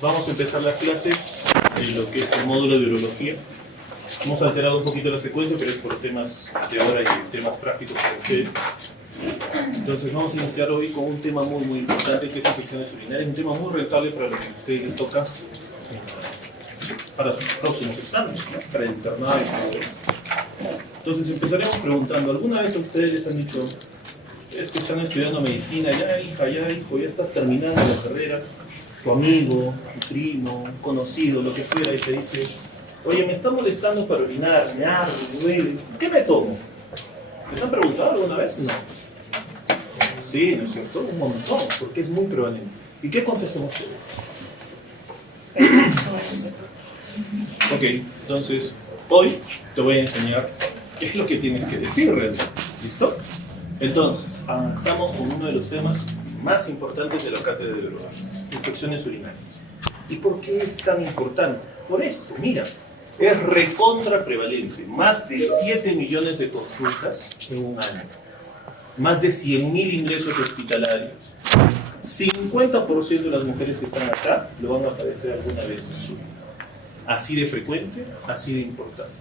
vamos a empezar las clases en lo que es el módulo de urología. Hemos alterado un poquito la secuencia, pero es por temas de hora y temas prácticos para ustedes. Entonces vamos a iniciar hoy con un tema muy importante, que es infecciones urinarias, un tema muy rentable para lo que a ustedes les toca para sus próximos exámenes, ¿no? Para el internado y todo eso. Entonces empezaremos preguntando, ¿alguna vez a ustedes les han dicho, es que están estudiando medicina, ya hija, ya hijo, ya estás terminando la carrera, tu amigo, tu primo, un conocido, lo que fuera, y te dice, oye, me está molestando para orinar, me arde, me duele, ¿qué me tomo? ¿Les han preguntado alguna vez? No. Sí, ¿no es cierto? Un montón, porque es muy prevalente. ¿Y qué contestan ustedes? Ok, entonces, hoy te voy a enseñar qué es lo que tienes que decir realmente. ¿Listo? Entonces, avanzamos con uno de los temas más importantes de la cátedra de urología, infecciones urinarias. ¿Y por qué es tan importante? Por esto, mira, es recontra prevalente. Más de 7 millones de consultas en un año. Más de 100.000 ingresos hospitalarios. 50% de las mujeres que están acá lo van a padecer alguna vez en su vida. Así de frecuente, así de importante.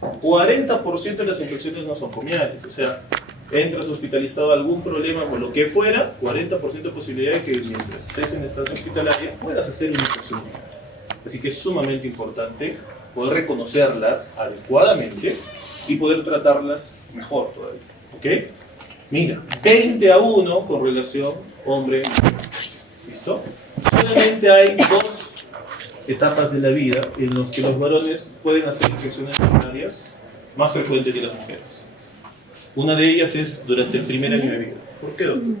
40% de las infecciones nosocomiales, o sea, entras hospitalizado a algún problema o lo que fuera, 40% de posibilidad de que mientras estés en estancia hospitalaria puedas hacer una infección urinaria. Así que es sumamente importante poder reconocerlas adecuadamente y poder tratarlas mejor todavía. ¿Ok? Mira, 20-1 con relación hombre y mujer. ¿Listo? Solamente hay dos etapas de la vida en las que los varones pueden hacer infecciones urinarias más frecuentes que las mujeres. Una de ellas es durante el primer año de vida. ¿Por qué, doctor?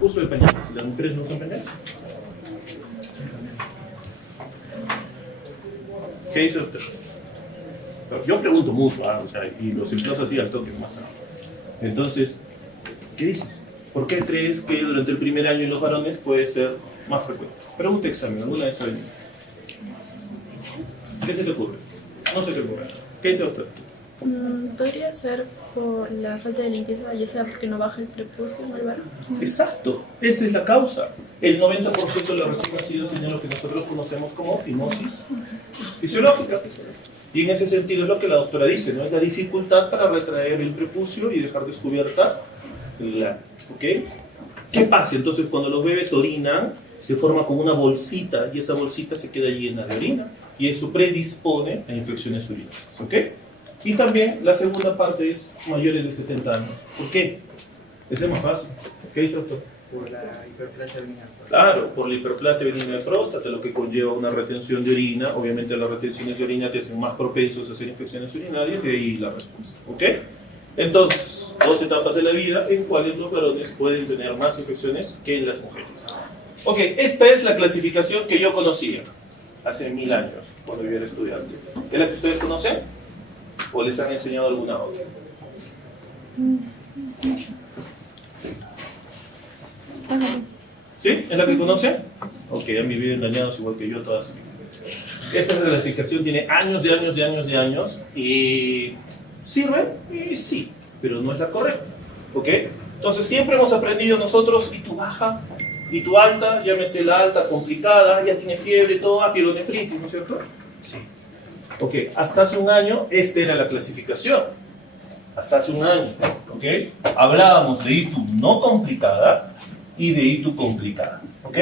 Uso de pañales. ¿Las mujeres no usan pañales? ¿Qué dice usted? Yo pregunto mucho, o sea, y los empleados así al toque más. Entonces, ¿qué dices? ¿Por qué crees que durante el primer año en los varones puede ser más frecuente? Pregunta examen, ¿alguna vez ha venido? ¿Qué se te ocurre? No se te ocurre. ¿Qué dice doctor? Podría ser por la falta de limpieza, ya sea porque no baja el prepucio en el varón. Exacto, esa es la causa. El 90% de los recién nacidos tienen lo que nosotros conocemos como fimosis fisiológica. Y en ese sentido es lo que la doctora dice, ¿no? Es la dificultad para retraer el prepucio y dejar descubierta la... ¿Ok? ¿Qué pasa? Entonces cuando los bebés orinan, se forma como una bolsita y esa bolsita se queda llena de orina y eso predispone a infecciones urinarias. ¿Ok? Y también la segunda parte es mayores de 70 años. ¿Por qué? Ese es más fácil. ¿Qué dice doctor? Por la hiperplasia benigna. Claro, por la hiperplasia benigna de próstata, lo que conlleva una retención de orina. Obviamente las retenciones de orina te hacen más propensos a hacer infecciones urinarias y ahí la respuesta. ¿Ok? Entonces, dos etapas de la vida en cuales los varones pueden tener más infecciones que en las mujeres. Ok, esta es la clasificación que yo conocía hace 1000 años, cuando yo era estudiante. ¿Es la que ustedes conocen? ¿O les han enseñado alguna otra? ¿Sí? ¿Es la que conocen? Ok, han vivido engañados igual que yo todas. Esta clasificación tiene años y años y años y años y sirve, y sí, pero no es la correcta. ¿Ok? Entonces siempre hemos aprendido nosotros, y tu baja, y tu alta, llámese la alta complicada, ya tiene fiebre, toda, pielonefritis, ¿no es cierto? Sí. Ok, hasta hace un año esta era la clasificación. Hasta hace un año, ¿ok? Hablábamos de ITU no complicada y de ITU complicada, ¿ok?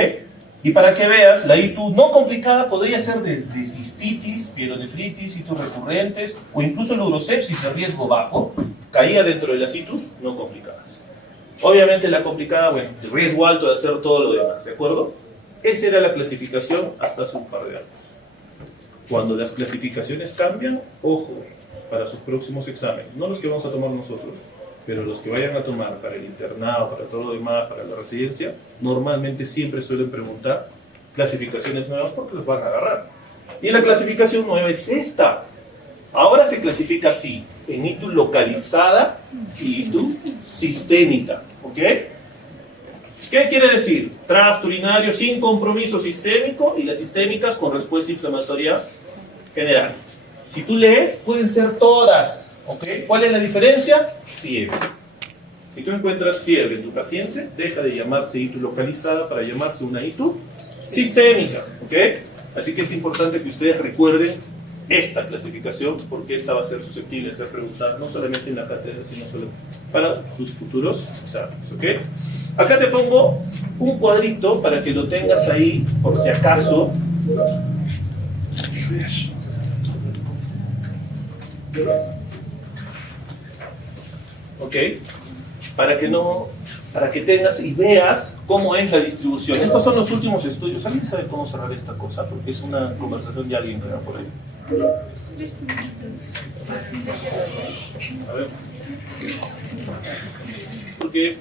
Y para que veas, la ITU no complicada podría ser desde cistitis, pielonefritis, ITU recurrentes o incluso la urosepsis de riesgo bajo, caía dentro de las ITUs no complicadas. Obviamente la complicada, bueno, el riesgo alto de hacer todo lo demás, ¿de acuerdo? Esa era la clasificación hasta hace un par de años. Cuando las clasificaciones cambian, ojo, para sus próximos exámenes, no los que vamos a tomar nosotros, pero los que vayan a tomar para el internado, para todo lo demás, para la residencia, normalmente siempre suelen preguntar clasificaciones nuevas porque los van a agarrar. Y la clasificación nueva es esta. Ahora se clasifica así, en ITU localizada y ITU sistémica. ¿Ok? ¿Qué quiere decir? Tracto urinario sin compromiso sistémico y las sistémicas con respuesta inflamatoria general. Si tú lees, pueden ser todas. ¿Ok? ¿Cuál es la diferencia? Fiebre. Si tú encuentras fiebre en tu paciente, deja de llamarse ITU localizada para llamarse una ITU sistémica, ¿ok? Así que es importante que ustedes recuerden esta clasificación, porque esta va a ser susceptible de ser preguntada no solamente en la cátedra, sino solo para sus futuros exámenes, ¿ok? Acá te pongo un cuadrito para que lo tengas ahí, por si acaso. ¿Ok? Para que tengas y veas cómo es la distribución. Estos son los últimos estudios. ¿Alguien sabe cómo cerrar esta cosa? Porque es una conversación de alguien que va por ahí. A ver. Porque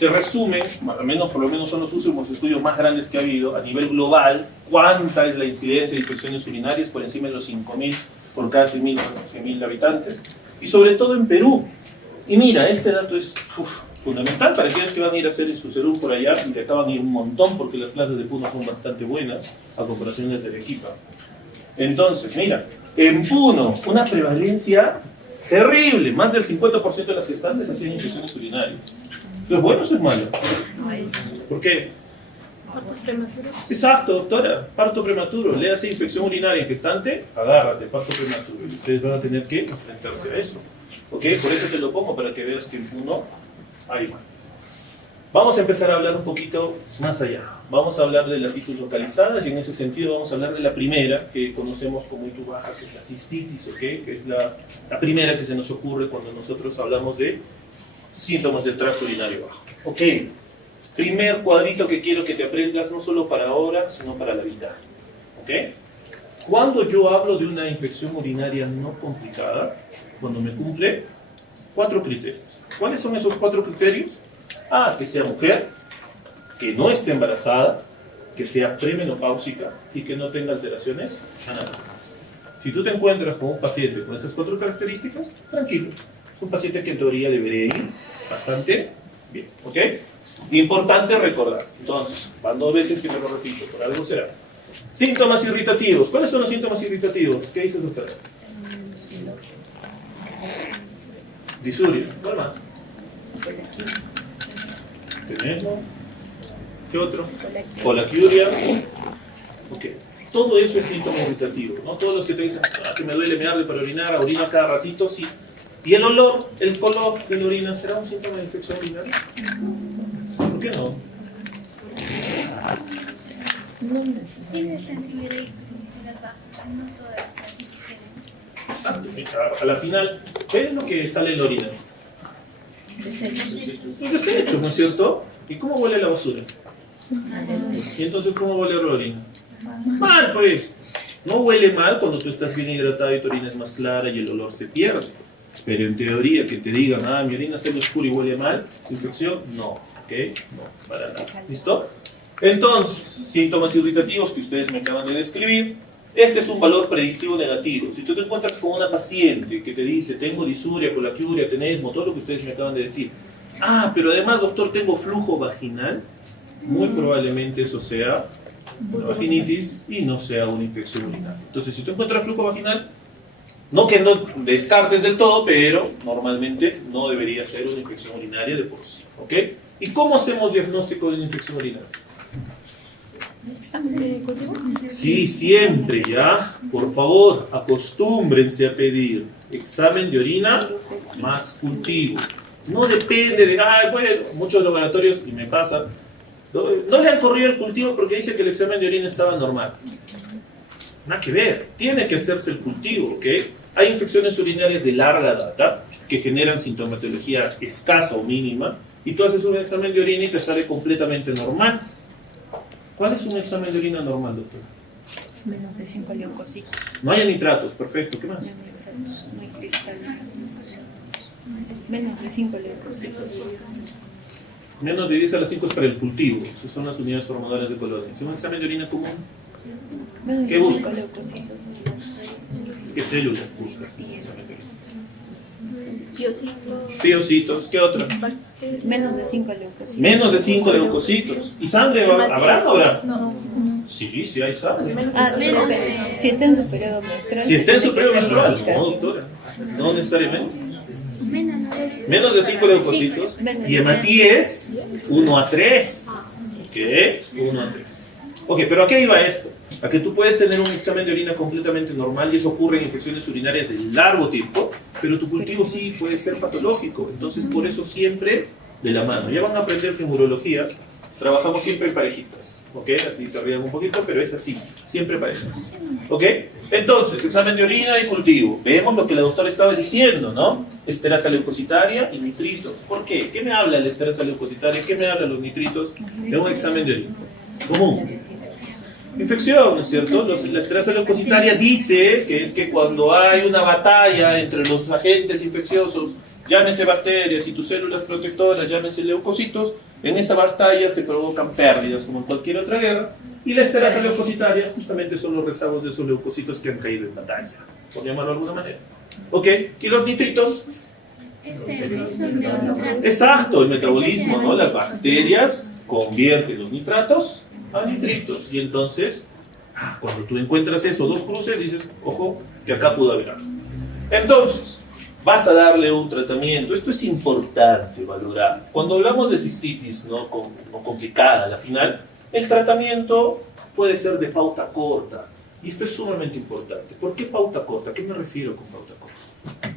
te resume, al menos por lo menos son los últimos estudios más grandes que ha habido a nivel global, cuánta es la incidencia de infecciones urinarias por encima de los 5.000 por cada 100.000 habitantes, y sobre todo en Perú. Y mira, este dato es fundamental para aquellos que van a ir a hacer su serum por allá y que acaban de ir un montón porque las plazas de Puno son bastante buenas a comparación de las de Arequipa. Entonces, mira, en Puno, una prevalencia terrible, más del 50% de las gestantes hacían infecciones urinarias. ¿Es bueno o eso es malo? ¿Por qué? Partos prematuros. Exacto, doctora, parto prematuro. Le hace infección urinaria en gestante, agárrate, parto prematuro. Y ustedes van a tener que enfrentarse a eso. ¿Ok? Por eso te lo pongo, para que veas que en Puno hay más. Vamos a empezar a hablar un poquito más allá. Vamos a hablar de las ITU localizadas y en ese sentido vamos a hablar de la primera que conocemos como ITU baja, que es la cistitis, ¿ok? Que es la primera que se nos ocurre cuando nosotros hablamos de síntomas del tracto urinario bajo. ¿Ok? Primer cuadrito que quiero que te aprendas, no solo para ahora, sino para la vida. ¿Ok? Cuando yo hablo de una infección urinaria no complicada, cuando me cumple 4 criterios. ¿Cuáles son esos 4 criterios? Que sea mujer, que no esté embarazada, que sea premenopáusica y que no tenga alteraciones anatómicas. Si tú te encuentras con un paciente con esas 4 características, tranquilo. Es un paciente que en teoría debería ir bastante bien. ¿Ok? Importante recordar. Entonces, van 2 veces que me lo repito, por algo será. Síntomas irritativos. ¿Cuáles son los síntomas irritativos? ¿Qué dices, doctora? Disuria. ¿Cuál más? Tenemos. ¿Qué otro? Colaquiuria. Ok. Todo eso es síntoma irritativo, ¿no? Todos los que te dicen que me duele, me arde para orinar, orina cada ratito, sí. ¿Y el olor, el color de la orina será un síntoma de infección urinaria? ¿Por qué no? Tiene sensibilidad y especificidad baja, no todas las tienen. Exacto. A la final, ¿qué es lo que sale en la orina? Los desechos, ¿no es cierto? ¿Y cómo huele la basura? ¿Y entonces cómo huele la orina? Mal, pues. No huele mal cuando tú estás bien hidratado y tu orina es más clara y el olor se pierde. Pero en teoría que te digan, mi orina se ve oscura y huele mal, infección, no, ¿ok? No, para nada. ¿Listo? Entonces, síntomas irritativos que ustedes me acaban de describir. Este es un valor predictivo negativo. Si tú te encuentras con una paciente que te dice, tengo disuria, colaquiuria, tenesmo, todo lo que ustedes me acaban de decir. Pero además, doctor, tengo flujo vaginal. Muy probablemente eso sea una vaginitis y no sea una infección urinaria. Entonces, si tú encuentras flujo vaginal, no que no descartes del todo, pero normalmente no debería ser una infección urinaria de por sí. ¿Ok? ¿Y cómo hacemos diagnóstico de una infección urinaria? Sí, siempre, ¿ya? Por favor, acostúmbrense a pedir examen de orina más cultivo. No depende de, bueno, muchos laboratorios, y me pasa, no le han corrido el cultivo porque dice que el examen de orina estaba normal. Nada que ver, tiene que hacerse el cultivo, ¿ok? Hay infecciones urinarias de larga data que generan sintomatología escasa o mínima, y tú haces un examen de orina y te sale completamente normal. ¿Cuál es un examen de orina normal, doctor? Menos de 5 leucocitos. No hay nitratos, perfecto. ¿Qué más? No hay nitratos, muy cristalinos. Menos de 5 leucocitos. Menos de 10 a las 5 es para el cultivo. Esas son las unidades formadoras de colonia. ¿Es un examen de orina común? Menos ¿Qué de busca? 5 leucocitos. ¿Qué células busca? Piocitos. Piocitos, ¿qué otra? Bacterias. Menos de 5 leucocitos. Menos de 5 leucocitos. ¿Y sangre habrá o no habrá? No. Sí, sí hay sangre. Si está en su periodo menstrual. Si está en su periodo tiene que ser menstrual, lítica, no, sí. doctora. No necesariamente. Menos de 5 leucocitos. Y hematíes, 1 a 3. ¿Ok? 1 a 3. Ok, pero ¿a qué iba esto? A que tú puedes tener un examen de orina completamente normal y eso ocurre en infecciones urinarias de largo tiempo, pero tu cultivo sí puede ser patológico. Entonces, por eso siempre de la mano. Ya van a aprender que en urología trabajamos siempre en parejitas. ¿Ok? Así se ríen un poquito, pero es así. Siempre parejas. ¿Ok? Entonces, examen de orina y cultivo. Vemos lo que la doctora estaba diciendo, ¿no? Esterasa leucocitaria y nitritos. ¿Por qué? ¿Qué me habla la esterasa leucocitaria? ¿Qué me hablan los nitritos de un examen de orina? Común. Infección, ¿no es cierto? La esterasa leucocitaria dice que es que cuando hay una batalla entre los agentes infecciosos, llámese bacterias y tus células protectoras, llámese leucocitos, en esa batalla se provocan pérdidas como en cualquier otra guerra, y la esterasa leucocitaria justamente son los rezagos de esos leucocitos que han caído en batalla, por llamarlo de alguna manera. ¿Ok? ¿Y los nitritos? Es el uso de nitratos. Exacto, el metabolismo, ¿no? Las bacterias convierten los nitratos a nitritos, y entonces, cuando tú encuentras eso, dos cruces, dices, ojo, que acá pudo haber algo. Entonces, vas a darle un tratamiento. Esto es importante valorar. Cuando hablamos de cistitis no complicada, a la final, el tratamiento puede ser de pauta corta. Y esto es sumamente importante. ¿Por qué pauta corta? ¿A qué me refiero con pauta corta?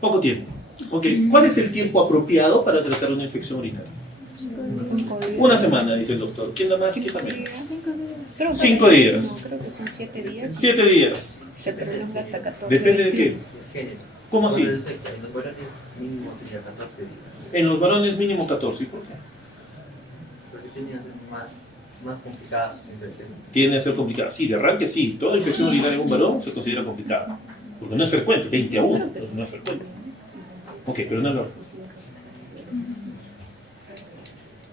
Poco tiempo. Okay. ¿Cuál es el tiempo apropiado para tratar una infección urinaria? 1 semana, dice el doctor. ¿Quién da más? ¿Quién da menos? 5 días. No, creo que son 7 días. 7 días. Se prolonga hasta 14. Depende de qué. Género. ¿Cómo así? Por el sexo, en los varones mínimo sería 14 días. En los varones mínimo 14. ¿Y por qué? Porque tenían más complicadas sus infecciones. Tiene a ser complicada. Sí, de arranque sí. Toda infección urinaria en un varón se considera complicada. Porque no es frecuente. 20 a 1. Entonces no es frecuente. Ok, pero no es lo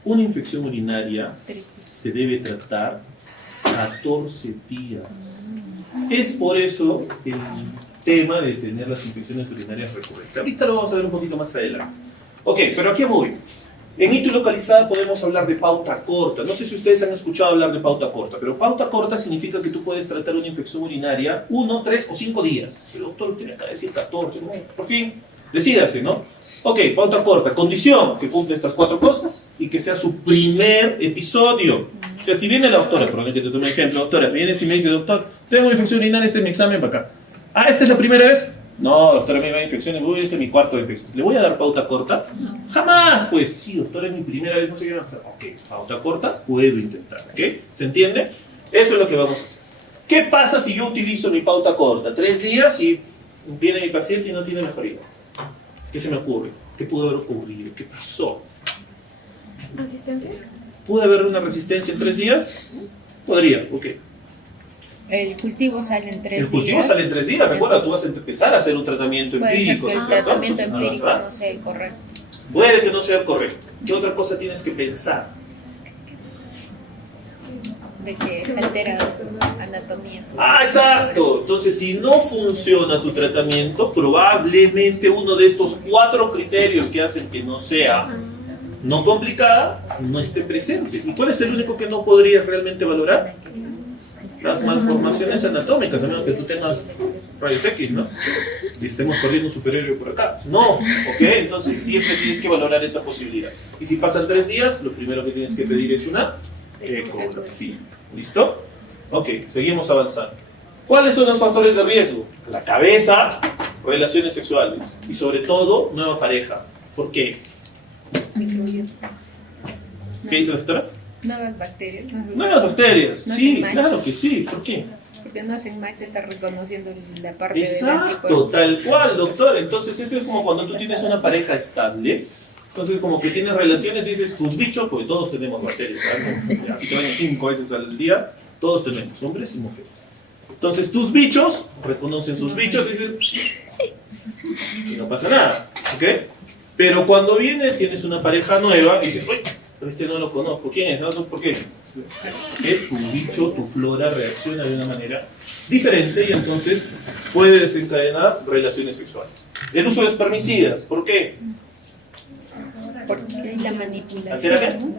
Una infección urinaria se debe tratar 14 días. Es por eso el tema de tener las infecciones urinarias recurrentes. Ahorita lo vamos a ver un poquito más adelante. Ok, pero aquí voy. En hito localizada podemos hablar de pauta corta. No sé si ustedes han escuchado hablar de pauta corta, pero pauta corta significa que tú puedes tratar una infección urinaria 1, 3 o 5 días. El doctor tiene que decir 14. ¿No? Por fin, decídase, ¿no? Ok, pauta corta. Condición que cumple estas 4 cosas y que sea su primer episodio. O sea, si viene la doctora, perdón que te tome un ejemplo, doctora, viene y me dice, doctor, tengo infección urinaria, este es mi examen para acá. Ah, ¿esta es la primera vez? No, doctora, me va a infecciones, uy, este es mi cuarto de infección. ¿Le voy a dar pauta corta? Jamás, pues. Sí, doctora, es mi primera vez, no sé qué más. Ok, pauta corta, puedo intentar, ¿ok? ¿Se entiende? Eso es lo que vamos a hacer. ¿Qué pasa si yo utilizo mi pauta corta? 3 días y viene mi paciente y no tiene mejoría. ¿Qué se me ocurre? ¿Qué pudo haber ocurrido? ¿Qué pasó? ¿Resistencia? ¿Puede haber una resistencia en 3 días? Podría, ok. El cultivo sale en 3 días. El cultivo sale en 3 días, recuerda, tú vas a empezar a hacer un tratamiento Puede ser empírico. que ¿no el es cierto? tratamiento Entonces, empírico avanzar. no sea el correcto. Puede que no sea el correcto. ¿Qué otra cosa tienes que pensar? De que se altera anatomía. Ah, exacto. Entonces, si no funciona tu tratamiento, probablemente uno de estos 4 criterios que hacen que no sea no complicada, no esté presente. ¿Y cuál es el único que no podrías realmente valorar? Las malformaciones anatómicas, a menos que tú tengas rayos X, ¿no? Y estemos corriendo un superhéroe por acá. No, ¿ok? Entonces siempre tienes que valorar esa posibilidad. Y si pasan 3 días, lo primero que tienes que pedir es una ecografía. ¿Listo? Ok, seguimos avanzando. ¿Cuáles son los factores de riesgo? La cabeza, relaciones sexuales y sobre todo, nueva pareja. ¿Por qué? Microbios. ¿Qué dice la doctora? Nuevas bacterias. Nuevas bacterias. No Sí, hacen match. claro que sí. ¿Por qué? Porque no hacen match, está reconociendo la parte del Exacto, anticuerpo. tal cual, doctor. Entonces, eso es como cuando tú tienes una pareja estable. Entonces, como que tienes relaciones y dices, tus bichos, porque todos tenemos bacterias, ¿sabes? Así que vayan 5 veces al día, todos tenemos, hombres y mujeres. Entonces, tus bichos reconocen sus bichos y dicen, y no pasa nada, ¿ok? Pero cuando tienes una pareja nueva y dices, uy, este no lo conozco, ¿quién es? No, ¿por qué? Que tu bicho, tu flora reacciona de una manera diferente y entonces puede desencadenar relaciones sexuales. El uso de espermicidas, ¿por qué? Porque hay la ¿Altera manipulación.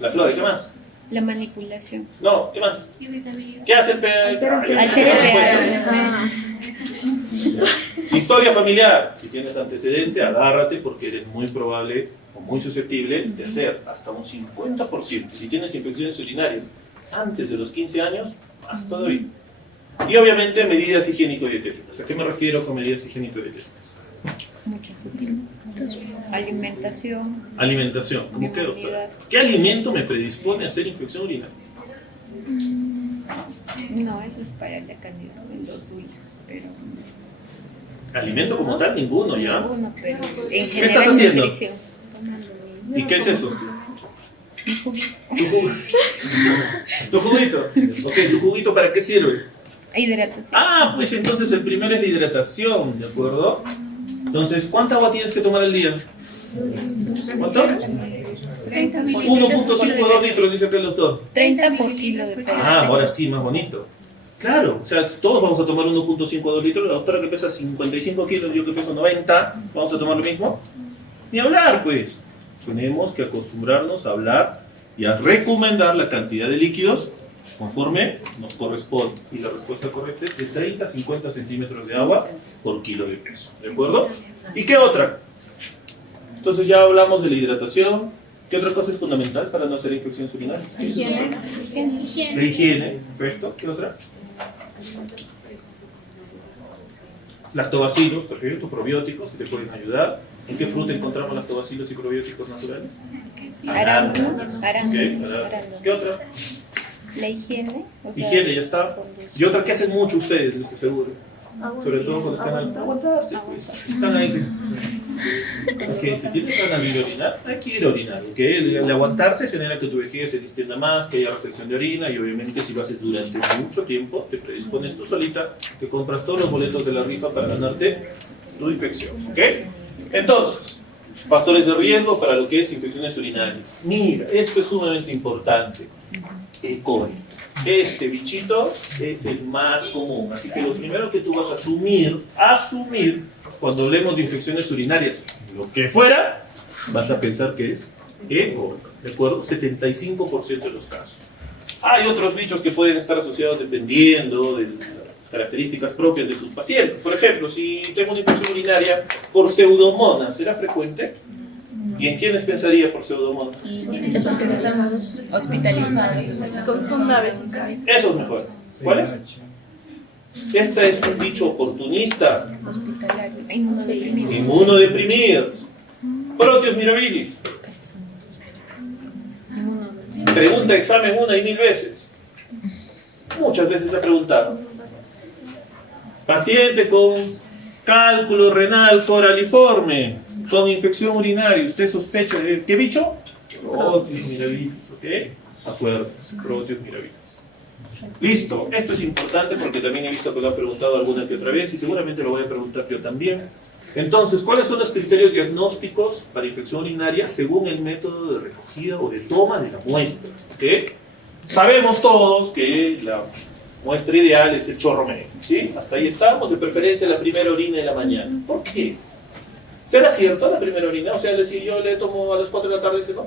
La flora, ¿qué más? La manipulación. No, ¿qué más? Irritabilidad. ¿Qué hace el Altera el pH. Historia familiar. Si tienes antecedente, agárrate porque eres muy probable o muy susceptible de hacer hasta un 50%. Si tienes infecciones urinarias antes de los 15 años, más todavía. Y obviamente medidas higiénico-dietéticas. ¿A qué me refiero con medidas higiénico-dietéticas? Mucho. Alimentación. Alimentación. ¿Cómo qué, doctora? ¿Qué alimento me predispone a hacer infección urinaria? No, eso es para la candida, en los dulces, pero... Alimento como tal, ninguno, ¿ya? Ninguno, pero en ¿Qué estás general haciendo? nutrición. ¿Y qué es eso? Un juguito. Tu jugo. ¿Tu juguito? Ok, ¿tu juguito para qué sirve? Hidratación. Ah, pues entonces el primero es la hidratación, ¿de acuerdo? Entonces, ¿cuánta agua tienes que tomar al día? ¿Cuánto? 30 1.5 a 2 litros, dice acá el doctor. 30 por kilo de peso. Ah, ahora sí, más bonito. Claro, o sea, todos vamos a tomar 1.5 a 2 litros. La doctora que pesa 55 kilos, yo que peso 90, ¿vamos a tomar lo mismo? Ni hablar, pues. Tenemos que acostumbrarnos a hablar y a recomendar la cantidad de líquidos conforme nos corresponde. Y la respuesta correcta es de 30 a 50 centímetros de agua por kilo de peso. ¿De acuerdo? ¿Y qué otra? Entonces ya hablamos de la hidratación. ¿Qué otra cosa es fundamental para no hacer infecciones urinarias? Higiene. La higiene, perfecto. ¿Qué otra? Lactobacilos, perfecto, probióticos que te pueden ayudar. ¿En qué fruta encontramos lactobacilos y probióticos naturales? Arándanos. Ok, arándanos. ¿Qué otra? La higiene. O sea, Higiene, ya está. Y otra que hacen mucho ustedes, estoy seguro. Agua. Sobre todo cuando están ahí. Aguantarse, pues. Están ahí. Ok, si tienes ganas de ir a orinar, hay que ir a orinar. ¿Ok? El aguantarse genera que tu vejiga se distienda más, que haya retención de orina. Y obviamente, si lo haces durante mucho tiempo, te predispones tú solita, te compras todos los boletos de la rifa para ganarte tu infección. ¿Ok? Entonces, factores de riesgo para lo que es infecciones urinarias. Mira, esto es sumamente importante. E. coli. Este bichito es el más común, así que lo primero que tú vas a asumir cuando hablemos de infecciones urinarias, lo que fuera, vas a pensar que es E. coli, ¿de acuerdo? 75% de los casos. Hay otros bichos que pueden estar asociados dependiendo de las características propias de tus pacientes. Por ejemplo, si tengo una infección urinaria por pseudomonas, ¿será frecuente? ¿Y en quiénes pensaría por pseudomonas? hospitalizados. Con sonda vesical. Esos mejores. ¿Cuáles? Esta es un bicho oportunista. Hospitalario. Inmunodeprimidos. Inmunodeprimidos. Proteus mirabilis. Inmunodeprimidos. Pregunta examen 1 y 1000 veces. Muchas veces se ha preguntado. Paciente con cálculo renal coraliforme, con infección urinaria. ¿Usted sospecha de qué bicho? Proteus mirabilis. ¿Ok? Acuérdense, Proteus mirabilis. Listo, esto es importante porque también he visto que lo han preguntado alguna que otra vez y seguramente lo voy a preguntar yo también. Entonces, ¿cuáles son los criterios diagnósticos para infección urinaria según el método de recogida o de toma de la muestra? ¿Okay? Sabemos todos que la muestra ideal es el chorro medio, ¿sí? Hasta ahí estamos, de preferencia la primera orina de la mañana. ¿Por qué? ¿Será cierto la primera orina? O sea, si yo le tomo a las 4 de la tarde, dice no.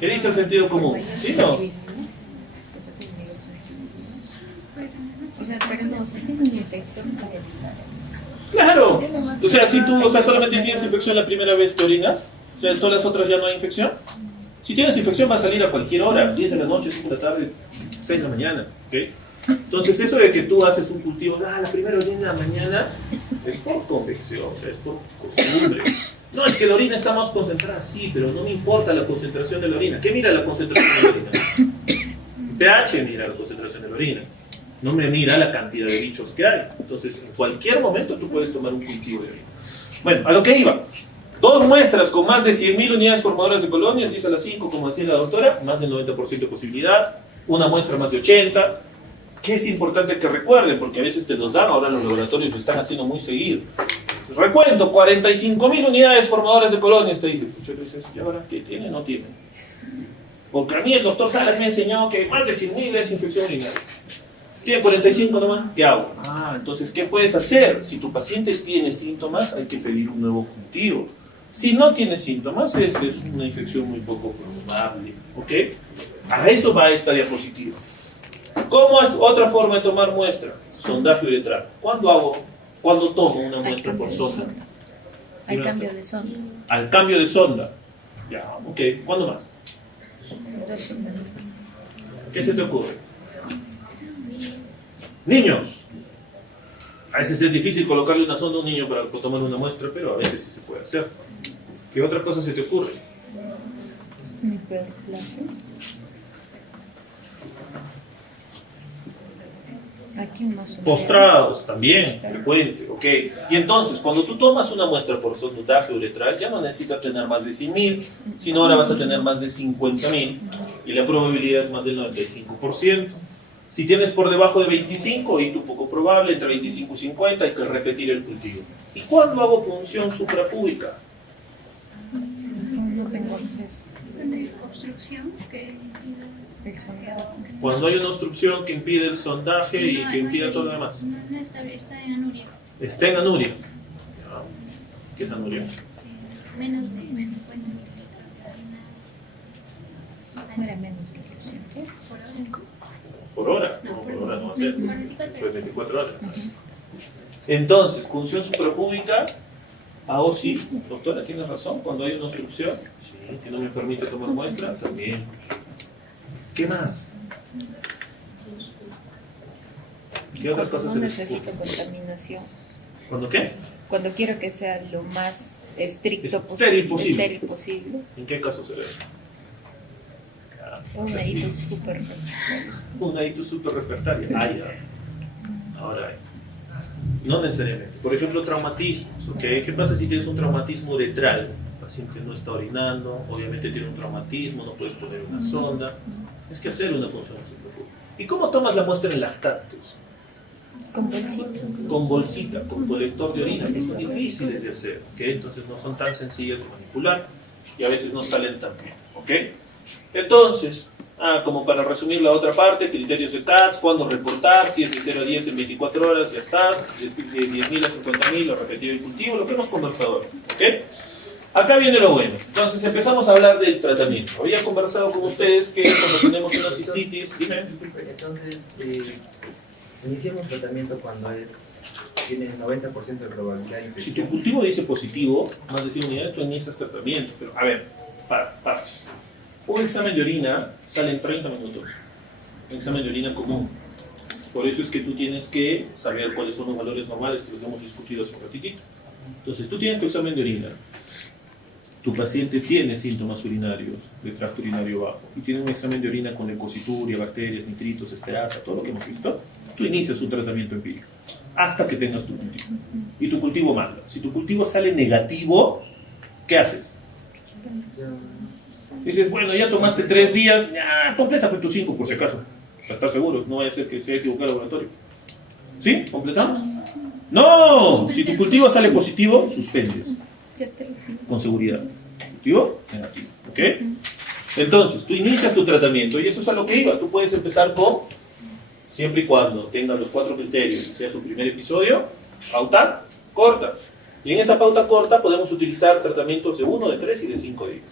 ¿Qué dice el sentido común? ¿Sí o no? O sea, pero no, si es una infección. Claro. O sea, si tú solamente tienes infección la primera vez que orinas, o sea, todas las otras ya no hay infección. Si tienes infección va a salir a cualquier hora, 10 de la noche, 5 de la tarde, 6 de la mañana. ¿Okay? Entonces eso de que tú haces un cultivo, la primera orina de la mañana, es por convección, o sea, es por costumbre. No, es que la orina está más concentrada, sí, pero no me importa la concentración de la orina. ¿Qué mira la concentración de la orina? pH mira la concentración de la orina. No me mira la cantidad de bichos que hay. Entonces, en cualquier momento tú puedes tomar un cultivo de orina. Bueno, a lo que iba. 2 muestras con más de 100.000 unidades formadoras de colonias, 10 a la 5, como decía la doctora, más del 90% de posibilidad. Una muestra más de 80. ¿Qué es importante que recuerden? Porque a veces te los dan, ahora los laboratorios lo están haciendo muy seguido. Recuento, 45.000 unidades formadoras de colonias, te dice. Muchas veces, ¿y ahora qué tiene? No tiene. Porque a mí el doctor Salas me ha enseñado que más de 100.000 es infección urinaria. Tiene 45 nomás, ¿qué hago? Entonces, ¿qué puedes hacer? Si tu paciente tiene síntomas, hay que pedir un nuevo cultivo. Si no tiene síntomas, es una infección muy poco probable, ¿ok? A eso va esta diapositiva. ¿Cómo es otra forma de tomar muestra? Sondaje uretral. ¿Cuándo tomo una muestra por sonda? Al cambio de sonda. Al cambio de sonda. Ya, ok. ¿Cuándo más? 2 semanas. ¿Qué se te ocurre? Niños. A veces es difícil colocarle una sonda a un niño para tomar una muestra, pero a veces sí se puede hacer. ¿Qué otra cosa se te ocurre? Hiperplasia. Aquí no son. Postrados, también, frecuente, ok. Y entonces, cuando tú tomas una muestra por sondaje uretral, ya no necesitas tener más de 100.000, sino ahora vas a tener más de 50.000, y la probabilidad es más del 95%. Si tienes por debajo de 25, y tú poco probable, entre 25 y 50, hay que repetir el cultivo. ¿Y cuándo hago punción suprapúbica? No tengo acceso. Obstrucción que El sondaje. Cuando hay una obstrucción que impide el sondaje y que impida todo lo demás. No está en anuria. Está en anuria. ¿Qué es anuria? Menos de 50 mililitros de No era menos de obstrucción, ¿qué? por 5. Por hora. No, por hora no va a ser. 44. Pues 24 horas. Entonces, punción suprapúbica. Ah, sí, doctora, tienes razón. Cuando hay una obstrucción, sí, que no me permite tomar muestra, también. ¿Qué más? ¿Qué otra cosa No se les necesito ocurre? contaminación. ¿Cuándo qué? Cuando quiero que sea lo más estricto Estéril posible. estéril posible. ¿En qué caso se ve? Un ladito súper. Una itis súper refractaria. Ah, ya. Ahora, no necesariamente. Por ejemplo, traumatismos. ¿Okay? ¿Qué pasa si tienes un traumatismo uretral? El paciente no está orinando, obviamente tiene un traumatismo, no puedes poner una sonda. Es que hacer una punción suprapúbica. ¿Y cómo tomas la muestra en lactantes? Con bolsita. Con bolsita, con colector de orina, que son difíciles de hacer. ¿Okay? Entonces no son tan sencillas de manipular y a veces no salen tan bien. ¿Okay? Entonces, como para resumir la otra parte, criterios de CATS, cuándo reportar, si es de 0 a 10 en 24 horas, ya estás, de 10.000 a 50.000, o repetir el cultivo, lo que hemos conversado hoy, ¿ok? Acá viene lo bueno. Entonces empezamos a hablar del tratamiento. Había conversado con ustedes que cuando tenemos una cistitis, dime. Entonces, iniciemos tratamiento cuando tiene 90% de probabilidad de Si infección. tu cultivo dice positivo, más de 100 unidades, tú inicias tratamiento. Pero, a ver, para. Un examen de orina sale en 30 minutos. Un examen de orina común. Por eso es que tú tienes que saber cuáles son los valores normales que los hemos discutido hace un ratitito. Entonces, tú tienes tu examen de orina. Tu paciente tiene síntomas urinarios de tracto urinario bajo y tiene un examen de orina con leucocituria, bacterias, nitritos, esterasa, todo lo que hemos visto. Tú inicias un tratamiento empírico hasta que tengas tu cultivo. Y tu cultivo manda. Si tu cultivo sale negativo, ¿qué haces? Dices, bueno, ya tomaste 3 días, ya, completa pues tus 5 por si acaso. Para estar seguros, no vaya a ser que se haya equivocado el laboratorio. ¿Sí? ¿Completamos? ¡No! Si tu cultivo sale positivo, suspendes. Con seguridad. Positivo, negativo. ¿Ok? Entonces, tú inicias tu tratamiento y eso es a lo que iba. Tú puedes empezar con, siempre y cuando tenga los 4 criterios y sea su primer episodio, pauta corta. Y en esa pauta corta podemos utilizar tratamientos de 1, de 3 y de 5 días.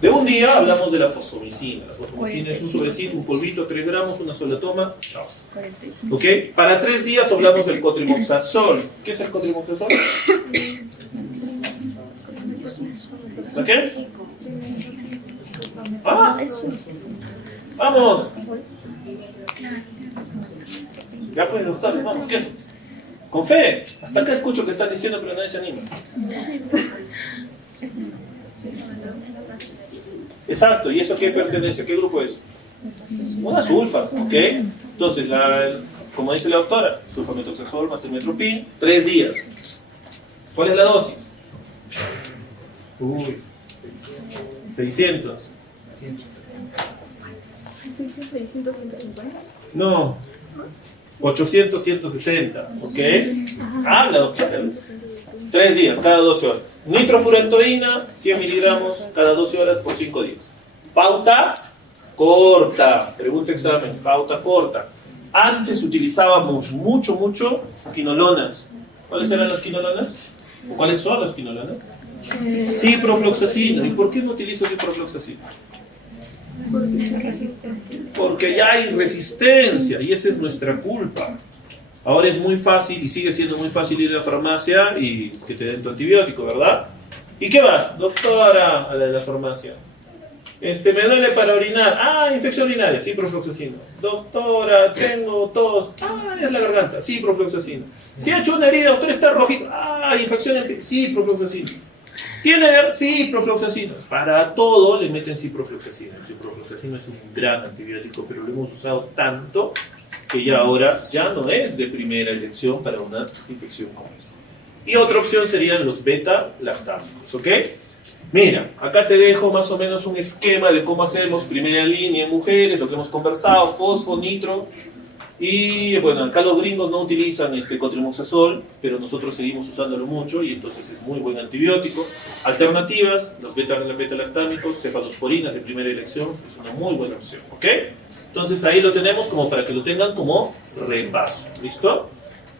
De un día hablamos de la fosfomicina. La fosfomicina es un sobrecito, un polvito, 3 gramos, una sola toma. Chao. 45. ¿Ok? Para 3 días hablamos del cotrimoxazol. ¿Qué es el cotrimoxazol? ¿La qué? ¡Ah! ¡Vamos! Ya pues, doctor, vamos, ¿qué? Con fe. Hasta acá escucho que están diciendo, pero nadie se anima. Exacto, ¿y eso a qué pertenece? ¿A qué grupo es? Una sulfa, ¿ok? Entonces, como dice la doctora, sulfamethoxazol más trimetropin, 3 días. ¿Cuál es la dosis? Uy, 600. 600, 150. No, 800, 160, ¿ok? Habla, doctora. 3 días, cada 12 horas. Nitrofurantoína, 100 miligramos cada 12 horas por 5 días. Pauta corta. Pregunta examen, pauta corta. Antes utilizábamos mucho quinolonas. ¿Cuáles eran las quinolonas? ¿O cuáles son las quinolonas? Ciprofloxacino. ¿Y por qué no utilizo ciprofloxacino? Porque ya hay resistencia y esa es nuestra culpa. Ahora es muy fácil y sigue siendo muy fácil ir a la farmacia y que te den tu antibiótico, ¿verdad? ¿Y qué vas? Doctora, a la farmacia. Me duele para orinar. Ah, infección urinaria. Ciprofloxacino. Doctora, tengo tos. Ah, es la garganta. Ciprofloxacino. Si ha hecho una herida, doctor, está rojito. Ah, infección. Ciprofloxacino. ¿Tiene ciprofloxacino? Para todo le meten ciprofloxacino. El ciprofloxacino es un gran antibiótico, pero lo hemos usado tanto que ya ahora ya no es de primera elección para una infección como esta. Y otra opción serían los beta-lactámicos, ¿ok? Mira, acá te dejo más o menos un esquema de cómo hacemos primera línea en mujeres, lo que hemos conversado, fosfo, nitro. Y bueno, acá los gringos no utilizan cotrimoxazol, pero nosotros seguimos usándolo mucho y entonces es muy buen antibiótico. Alternativas, los beta-lactámicos, cefalosporinas de primera elección, es una muy buena opción, ¿ok? Entonces ahí lo tenemos como para que lo tengan como repaso, ¿listo?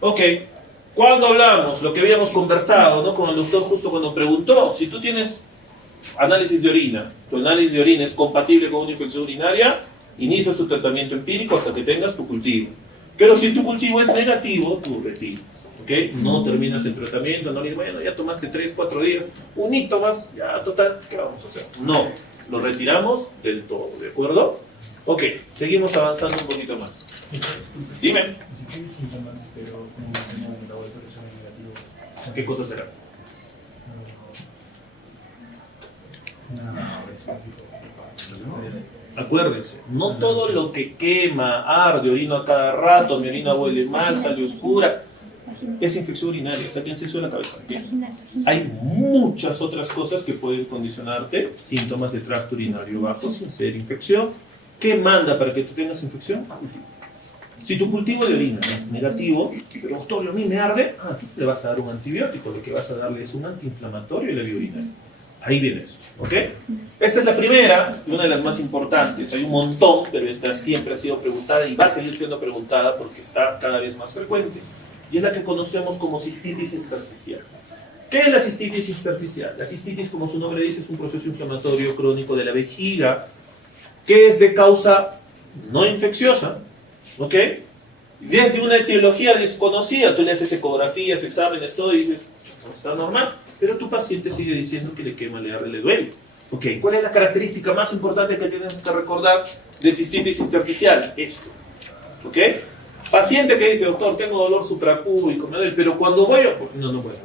Ok, cuando hablamos, lo que habíamos conversado, ¿no? Con el doctor justo cuando preguntó, si tú tienes análisis de orina, tu análisis de orina es compatible con una infección urinaria, inicias tu tratamiento empírico hasta que tengas tu cultivo. Pero si tu cultivo es negativo, tú retiras, ¿ok? No terminas el tratamiento, no dices, bueno, ya tomaste 3, 4 días, un hito más, ya total, ¿qué vamos a hacer? No, lo retiramos del todo, ¿de acuerdo? Ok, seguimos avanzando un poquito más. Dime. Si tienes síntomas, pero como en el laboratorio son negativos. ¿Qué cosa será? Acuérdense, no todo lo que quema, arde, orino a cada rato, mi orina huele mal, sale oscura, es infección urinaria, sáquense eso de la cabeza. Bien. Hay muchas otras cosas que pueden condicionarte, síntomas de tracto urinario bajo sin ser infección. ¿Qué manda para que tú tengas infección? Si tu cultivo de orina es negativo, pero doctor, a mí me arde, le vas a dar un antibiótico, lo que vas a darle es un antiinflamatorio y la vía urinaria. Ahí viene eso, ¿ok? Esta es la primera y una de las más importantes. Hay un montón, pero esta siempre ha sido preguntada y va a seguir siendo preguntada porque está cada vez más frecuente. Y es la que conocemos como cistitis intersticial. ¿Qué es la cistitis intersticial? La cistitis, como su nombre dice, es un proceso inflamatorio crónico de la vejiga que es de causa no infecciosa, ¿ok? Desde una etiología desconocida, tú le haces ecografías, exámenes, todo y dices, está normal, pero tu paciente sigue diciendo que le quema, le arde, le duele. Ok, ¿cuál es la característica más importante que tienes que recordar de cistitis intersticial? Esto, ¿ok? Paciente que dice, doctor, tengo dolor suprapúbico, me duele, pero cuando voy,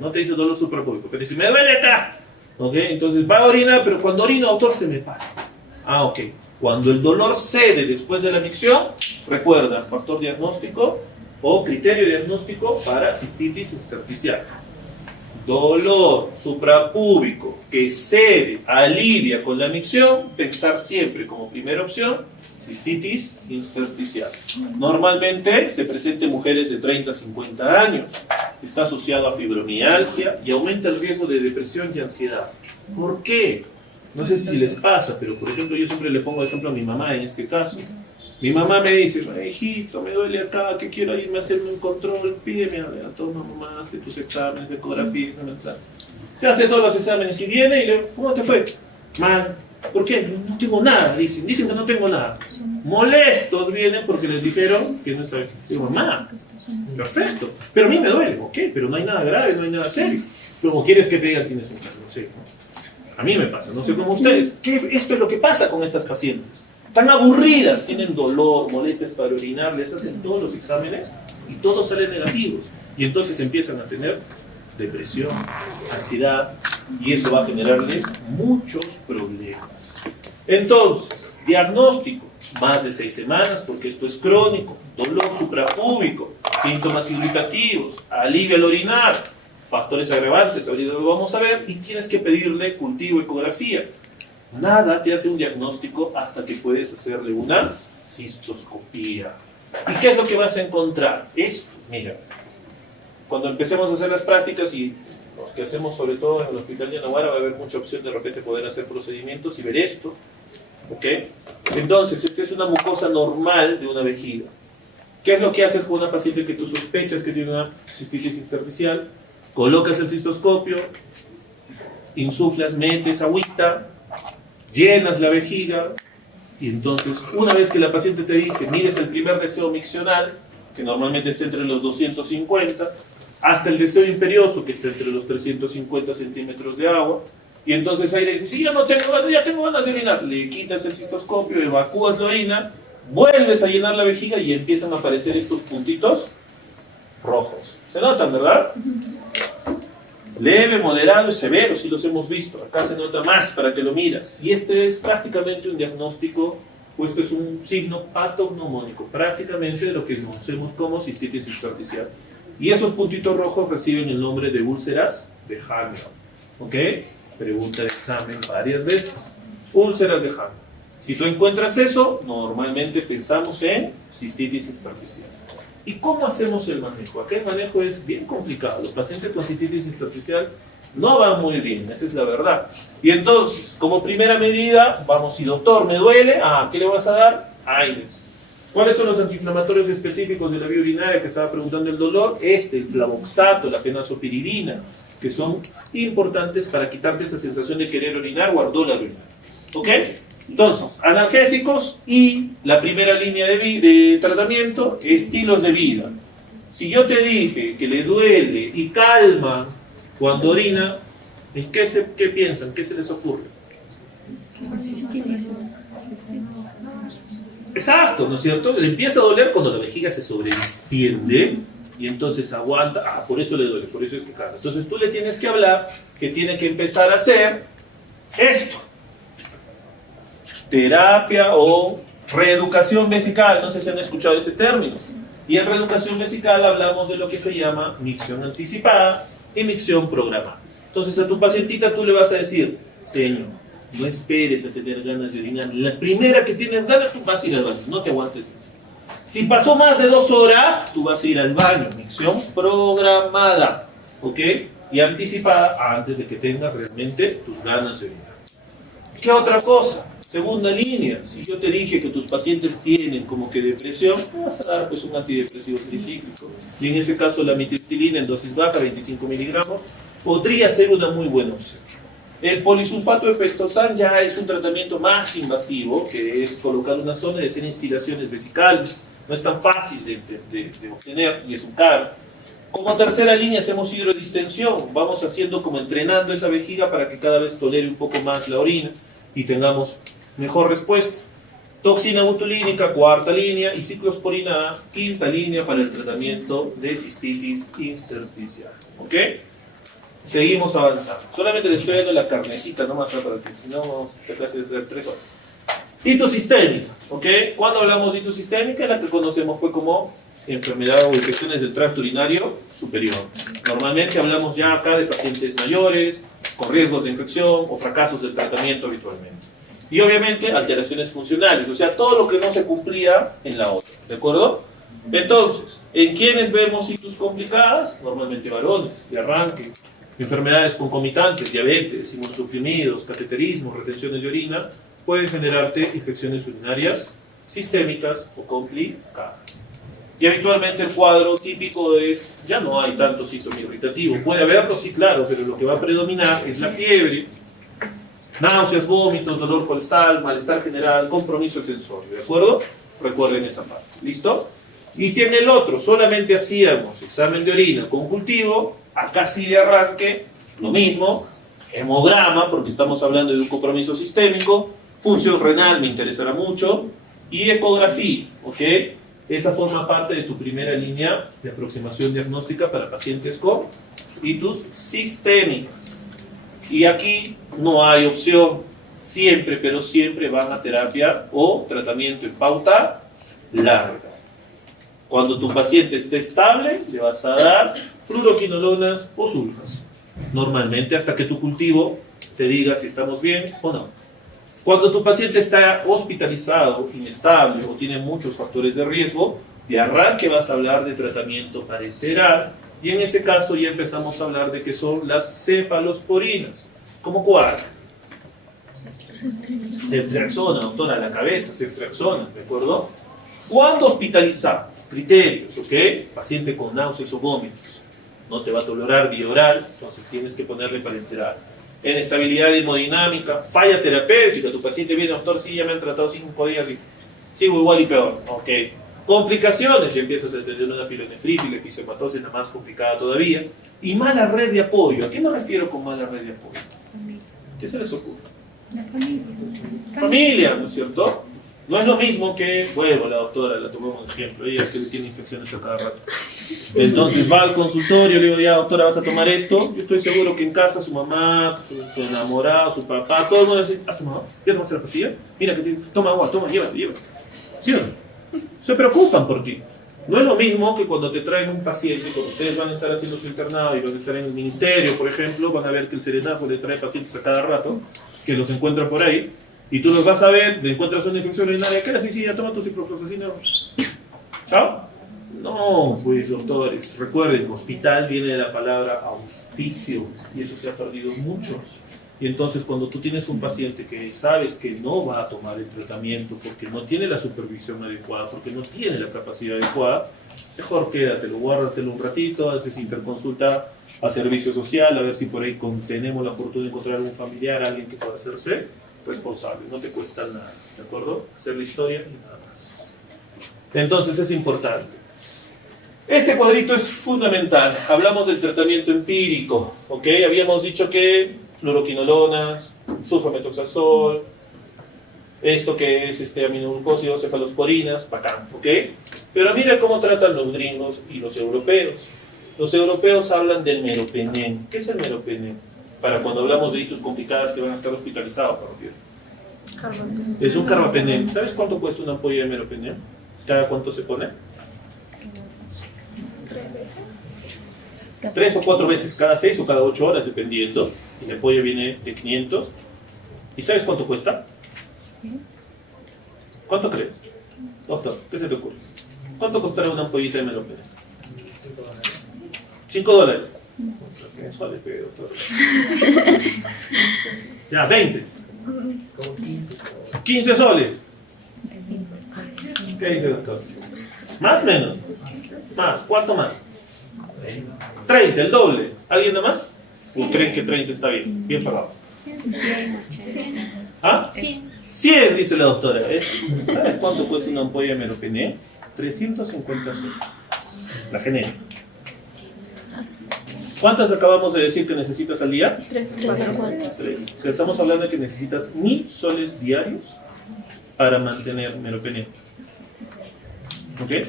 no te dice dolor suprapúbico, pero dice, me duele acá, ¿ok? Entonces va a orinar, pero cuando orino, doctor, se me pasa. Ah, ok. Cuando el dolor cede después de la micción, recuerda, factor diagnóstico o criterio diagnóstico para cistitis intersticial. Dolor suprapúbico que cede, alivia con la micción, pensar siempre como primera opción, cistitis intersticial. Normalmente se presenta en mujeres de 30 a 50 años, está asociado a fibromialgia y aumenta el riesgo de depresión y ansiedad. ¿Por qué? No sé si les pasa, pero por ejemplo yo siempre le pongo de ejemplo a mi mamá en este caso. Mi mamá me dice, hijito, me duele acá, que quiero irme a hacerme un control, pídeme, toma mamá, hazte tus exámenes de ecografía, se hace todos los exámenes y viene y le digo, ¿cómo te fue? Mal. ¿Por qué? No tengo nada, dicen que no tengo nada. Molestos vienen porque les dijeron que no está bien. Digo, mamá, perfecto, pero a mí me duele, ok, pero no hay nada grave, no hay nada serio. ¿Cómo quieres que te digan tienes un caso? No sé, ¿no? A mí me pasa, no sé cómo ustedes. Esto es lo que pasa con estas pacientes. Están aburridas, tienen dolor, molestias para orinar, les hacen todos los exámenes y todos salen negativos. Y entonces empiezan a tener depresión, ansiedad, y eso va a generarles muchos problemas. Entonces, diagnóstico, más de 6 semanas, porque esto es crónico, dolor suprapúbico, síntomas irritativos, alivio al orinar, factores agravantes, ahorita lo vamos a ver, y tienes que pedirle cultivo, ecografía. Nada te hace un diagnóstico hasta que puedes hacerle una cistoscopía. ¿Y qué es lo que vas a encontrar? Esto, mira, cuando empecemos a hacer las prácticas y los que hacemos sobre todo en el hospital de Naguara va a haber mucha opción de repente poder hacer procedimientos y ver esto, ¿ok? Entonces, esta es una mucosa normal de una vejiga. ¿Qué es lo que haces con una paciente que tú sospechas que tiene una cistitis intersticial? Colocas el cistoscopio, insuflas, metes agüita, llenas la vejiga, y entonces, una vez que la paciente te dice, mides el primer deseo miccional, que normalmente está entre los 250, hasta el deseo imperioso, que está entre los 350 centímetros de agua, y entonces ahí le dices, sí, ya no tengo ganas, ya tengo ganas de orinar. Le quitas el cistoscopio, evacúas la orina, vuelves a llenar la vejiga y empiezan a aparecer estos puntitos rojos. ¿Se notan, verdad? Leve, moderado y severo, sí los hemos visto. Acá se nota más para que lo miras. Y este es prácticamente un diagnóstico, pues esto es un signo patognomónico, prácticamente de lo que conocemos como cistitis intersticial. Y esos puntitos rojos reciben el nombre de úlceras de Hammer. ¿Ok? Pregunta de examen varias veces. Úlceras de Hammer. Si tú encuentras eso, normalmente pensamos en cistitis intersticial. ¿Y cómo hacemos el manejo? Acá el manejo es bien complicado. Los pacientes con cistitis intersticial no van muy bien, esa es la verdad. Y entonces, como primera medida, vamos, si doctor, me duele, ¿qué le vas a dar? AINES. ¿Cuáles son los antiinflamatorios específicos de la vía urinaria que estaba preguntando el dolor? El flavoxato, la fenazopiridina, que son importantes para quitarte esa sensación de querer orinar o ardor al orinar. ¿Ok? Entonces, analgésicos y la primera línea de tratamiento, estilos de vida. Si yo te dije que le duele y calma cuando orina, ¿en qué piensan? ¿Qué se les ocurre? Exacto, ¿no es cierto? Le empieza a doler cuando la vejiga se sobredistiende y entonces aguanta, por eso le duele, por eso es que calma. Entonces tú le tienes que hablar que tiene que empezar a hacer esto. Terapia o reeducación vesical, no sé si han escuchado ese término. Y en reeducación vesical hablamos de lo que se llama micción anticipada y micción programada. Entonces a tu pacientita tú le vas a decir, señor, no esperes a tener ganas de orinar. La primera que tienes ganas, tú vas a ir al baño, no te aguantes más. Si pasó más de 2 horas, tú vas a ir al baño. Micción programada, ¿ok? Y anticipada antes de que tengas realmente tus ganas de orinar. ¿Qué otra cosa? Segunda línea, si yo te dije que tus pacientes tienen como que depresión, te vas a dar pues un antidepresivo tricíclico. Y en ese caso la mitriptilina en dosis baja, 25 miligramos, podría ser una muy buena opción. El polisulfato de pentosan ya es un tratamiento más invasivo, que es colocar una zona de hacer instilaciones vesicales. No es tan fácil de obtener y es un caro. Como tercera línea hacemos hidrodistensión. Vamos haciendo como entrenando esa vejiga para que cada vez tolere un poco más la orina y tengamos mejor respuesta. Toxina botulínica, cuarta línea, y ciclosporina A, quinta línea para el tratamiento de cistitis intersticial. ¿Ok? Seguimos avanzando. Solamente le estoy dando la carnecita nomás para que si no vamos a hacer 3 horas. Hitos sistémica. ¿Ok? Cuando hablamos de hitos sistémica, la que conocemos fue como enfermedad o infecciones del tracto urinario superior. Normalmente hablamos ya acá de pacientes mayores, con riesgos de infección o fracasos del tratamiento habitualmente. Y obviamente alteraciones funcionales, o sea, todo lo que no se cumplía en la otra, ¿de acuerdo? Entonces, ¿en quiénes vemos hitos complicadas? Normalmente varones, de arranque, enfermedades concomitantes, diabetes, inmunosuprimidos, cateterismo, retenciones de orina, pueden generarte infecciones urinarias sistémicas o complicadas. Y habitualmente el cuadro típico es, ya no hay tanto síntoma irritativo, puede haberlo, sí, claro, pero lo que va a predominar es la fiebre, náuseas, vómitos, dolor costal, malestar general, compromiso sensorio, ¿de acuerdo? Recuerden esa parte, ¿listo? Y si en el otro solamente hacíamos examen de orina con cultivo, acá sí de arranque, lo mismo, hemograma, porque estamos hablando de un compromiso sistémico, función renal me interesará mucho, y ecografía, ¿ok? Esa forma parte de tu primera línea de aproximación diagnóstica para pacientes con hitos sistémicas. Y aquí no hay opción, siempre, pero siempre van a terapia o tratamiento en pauta larga. Cuando tu paciente esté estable, le vas a dar fluoroquinolonas o sulfas. Normalmente hasta que tu cultivo te diga si estamos bien o no. Cuando tu paciente está hospitalizado, inestable o tiene muchos factores de riesgo, de arranque vas a hablar de tratamiento parenteral. Y en ese caso ya empezamos a hablar de que son las cefalosporinas. ¿Cómo cuál? Ceftriaxona, doctora, la cabeza, ceftriaxona, ¿de acuerdo? ¿Cuándo hospitalizamos? Criterios, ¿ok? Paciente con náuseas o vómitos. No te va a tolerar vía oral, entonces tienes que ponerle parenteral. en estabilidad hemodinámica, falla terapéutica. Tu paciente viene, doctor, sí, ya me han tratado 5 días y sigo igual y peor. Ok. Complicaciones, ya empiezas a tener una pielonefritis, la episematosis, la más complicada todavía. Y mala red de apoyo. ¿A qué me refiero con mala red de apoyo? ¿Qué se les ocurre? La familia. Familia, ¿no es cierto? No es lo mismo que, bueno, la doctora, la tomamos un ejemplo, ella que tiene infecciones a cada rato. Entonces va al consultorio, le digo, ya doctora, vas a tomar esto. Yo estoy seguro que en casa su mamá, su enamorado, su papá, todo el mundo dice, ¿has tomado? ¿Ya tomaste la pastilla? Mira, que toma agua, toma, llévate. ¿Sí o no? Se preocupan por ti. No es lo mismo que cuando te traen un paciente, cuando ustedes van a estar haciendo su internado y van a estar en el ministerio, por ejemplo, van a ver que el serenazo le trae pacientes a cada rato, que los encuentran por ahí, y tú los vas a ver, le encuentras una infección urinaria, ¿qué era? Sí, ya toma tu ciprofloxacina. ¿Chao? No, pues doctores, recuerden, hospital viene de la palabra auspicio, y eso se ha perdido mucho. Y entonces cuando tú tienes un paciente que sabes que no va a tomar el tratamiento porque no tiene la supervisión adecuada, porque no tiene la capacidad adecuada, mejor quédatelo, guárdatelo un ratito, haces interconsulta a servicio social, a ver si por ahí tenemos la fortuna de encontrar algún familiar, alguien que pueda hacerse responsable, no te cuesta nada, ¿de acuerdo? Hacer la historia y nada más. Entonces es importante. Este cuadrito es fundamental. Hablamos del tratamiento empírico, ¿ok? Habíamos dicho que fluoroquinolonas, sulfamethoxazol, esto que es aminoglucósidos, cefalosporinas, bacán, ¿ok? Pero mira cómo tratan los gringos y los europeos. Los europeos hablan del meropenem. ¿Qué es el meropenem? Para cuando hablamos de ictus complicadas que van a estar hospitalizados, por ejemplo. Es un carbapenem. ¿Sabes cuánto cuesta una ampolla de meropenem? ¿Cada cuánto se pone? 3 veces. 3 o 4 veces cada 6 o cada 8 horas, dependiendo. Y la ampolla viene de 500. ¿Y sabes cuánto cuesta? ¿Cuánto crees? Doctor, ¿qué se te ocurre? ¿Cuánto costará una ampollita de meropenem? $5. ¿Qué sale, doctor? Ya, 20. Como 15. 15 soles. ¿Qué dice el doctor? ¿Más o menos? Más. ¿Cuánto más? 30, el doble. ¿Alguien más? ¿O creen que 30 está bien? Bien pagado. ¿Ah? 100, dice la doctora. ¿Sabes cuánto cuesta una ampolla de meropenem? 350 soles. La genérica. ¿Cuántas acabamos de decir que necesitas al día? 3 o 4. 3. Estamos hablando de que necesitas 1000 soles diarios para mantener meropenem. ¿Ok?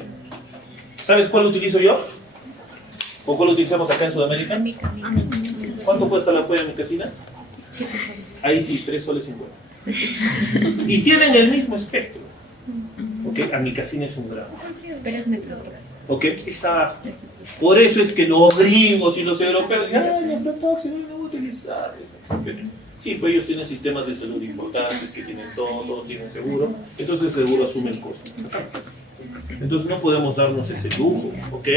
¿Sabes cuál utilizo yo? ¿O cuál utilizamos acá en Sudamérica? ¿Cuánto cuesta la ampolla de micacina? 7 soles. Ahí sí, 3 soles 50. Y tienen el mismo espectro. ¿Ok? Amicacina es un gramo. Pero es mejor. ¿Ok? Exacto. Por eso es que los gringos y los europeos dicen, ay, la aflatoxina no voy a utilizar. Sí, pues ellos tienen sistemas de salud importantes, que tienen todo, todos tienen seguro, entonces el seguro asume el costo. Entonces no podemos darnos ese lujo, ¿ok?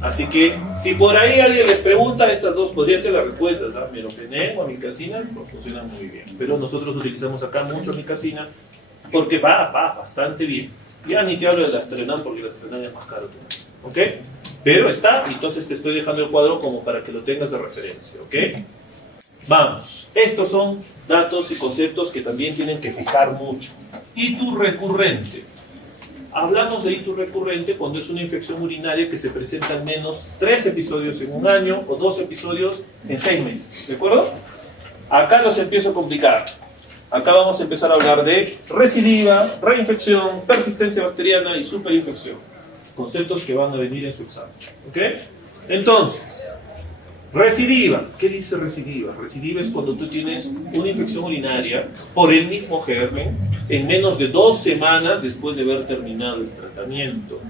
Así que, si por ahí alguien les pregunta, estas dos podrían ser las respuestas, ¿ah? Meropenem o amicacina, no funcionan muy bien. Pero nosotros utilizamos acá mucho amicacina porque va bastante bien. Ya ni te hablo de la Astrenal porque la Astrenal es más caro, ¿ok? Pero está, entonces te estoy dejando el cuadro como para que lo tengas de referencia, ¿ok? Vamos, estos son datos y conceptos que también tienen que fijar mucho. Ictus recurrente. Hablamos de ictus recurrente cuando es una infección urinaria que se presenta al menos 3 episodios en un año o 2 episodios en 6 meses, ¿de acuerdo? Acá los empiezo a complicar. Acá vamos a empezar a hablar de recidiva, reinfección, persistencia bacteriana y superinfección. Conceptos que van a venir en su examen, ¿ok? Entonces, recidiva. ¿Qué dice recidiva? Recidiva es cuando tú tienes una infección urinaria por el mismo germen en menos de 2 semanas después de haber terminado el tratamiento.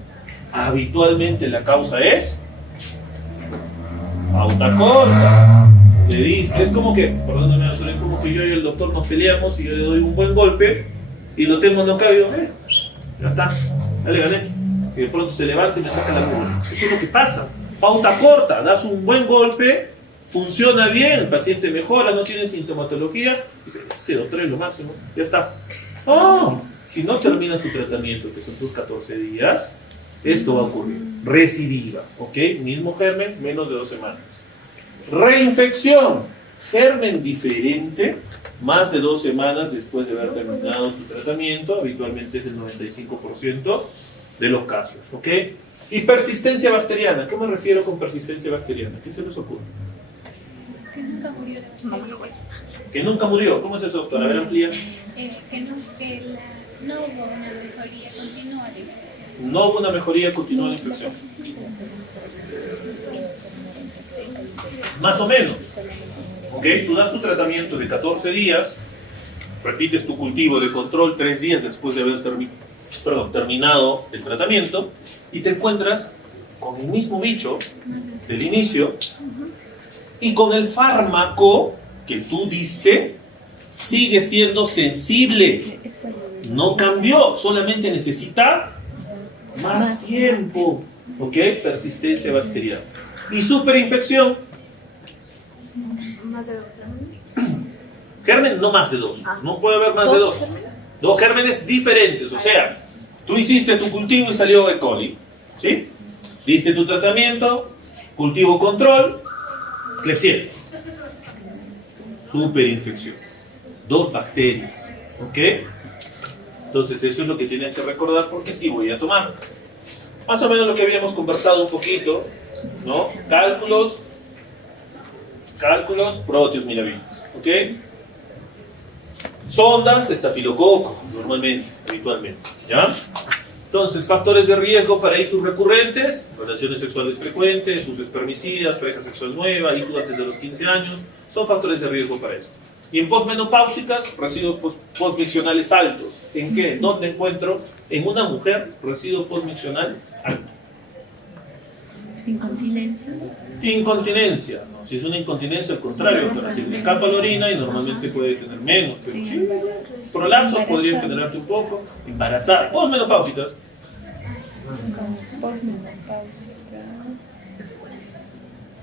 Habitualmente la causa es pauta corta. Le dice, es como que, perdóname, es como que yo y el doctor nos peleamos y yo le doy un buen golpe y lo tengo knockout y digo, ya está, ya le gané. Y de pronto se levanta y me saca la mugre. Eso es lo que pasa. Pauta corta, das un buen golpe, funciona bien, el paciente mejora, no tiene sintomatología, dice, sí, doctor, es lo máximo, ya está. Oh, si no terminas tu tratamiento, que son tus 14 días, esto va a ocurrir. Recidiva, ¿ok? Mismo germen, menos de 2 semanas. Reinfección. germen diferente más de 2 semanas después de haber terminado tu tratamiento, habitualmente es el 95% de los casos, ¿ok? Y persistencia bacteriana, ¿qué me refiero con persistencia bacteriana? ¿Qué se les ocurre? Que nunca murió de bacterias. Que nunca murió, ¿cómo es eso, doctora? A ver, amplía. No hubo una mejoría continua de la infección. No hubo una mejoría continua de la infección. Más o menos. ¿Ok? Tú das tu tratamiento de 14 días, repites tu cultivo de control 3 días después de haber terminado el tratamiento y te encuentras con el mismo bicho del inicio y con el fármaco que tú diste sigue siendo sensible. No cambió, solamente necesita más tiempo. ¿Ok? Persistencia bacteriana. Y superinfección. Más de 2 gérmenes. Germen no más de 2. No puede haber más de 2. 2 gérmenes diferentes. O sea, tú hiciste tu cultivo y salió E. coli. ¿Sí? Diste tu tratamiento, cultivo control, Klebsiella. Superinfección. 2 bacterias. ¿Ok? Entonces eso es lo que tienen que recordar porque sí voy a tomar. Más o menos lo que habíamos conversado un poquito, ¿no? Cálculos, Proteus mirabilis, ¿ok? Sondas, estafilococo, normalmente, habitualmente, ¿ya? Entonces, factores de riesgo para ictus recurrentes, relaciones sexuales frecuentes, uso espermicidas, pareja sexual nueva, ictus antes de los 15 años, son factores de riesgo para eso. Y en posmenopáusicas, residuos postmiccionales altos. ¿En qué? ¿Dónde encuentro? En una mujer, residuo postmiccional alto. Incontinencia. Incontinencia. ¿No? Si es una incontinencia, al contrario, pero se le escapa la orina y normalmente puede tener menos. Pero sí, prolapsos podrían generarse un poco. Embarazada. Posmenopáusicas.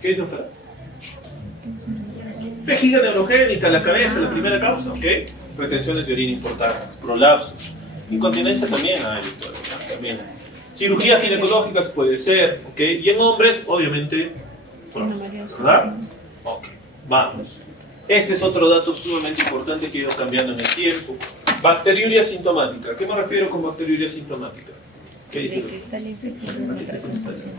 ¿Qué es doctora? Vejiga neurogénica, la cabeza, la primera causa, ¿ok? Retenciones de orina importantes, prolapsos. Incontinencia también hay, también. Cirugías ginecológicas puede ser, ¿ok? Y en hombres, obviamente, ¿verdad? Ok, vamos. Este es otro dato sumamente importante que ha ido cambiando en el tiempo. Bacteriuria sintomática. ¿A qué me refiero con bacteriuria sintomática? ¿Qué dice? De que está la infección en otra condición.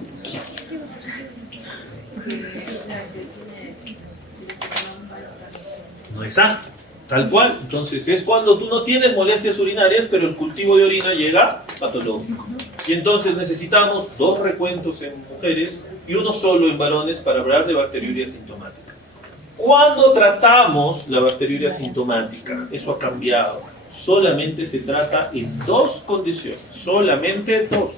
No exacto, tal cual. Entonces es cuando tú no tienes molestias urinarias, pero el cultivo de orina llega patológico. Y entonces necesitamos 2 recuentos en mujeres y 1 solo en varones para hablar de bacteriuria sintomática. Cuando tratamos la bacteriuria sintomática, eso ha cambiado. Solamente se trata en 2 condiciones, solamente 2.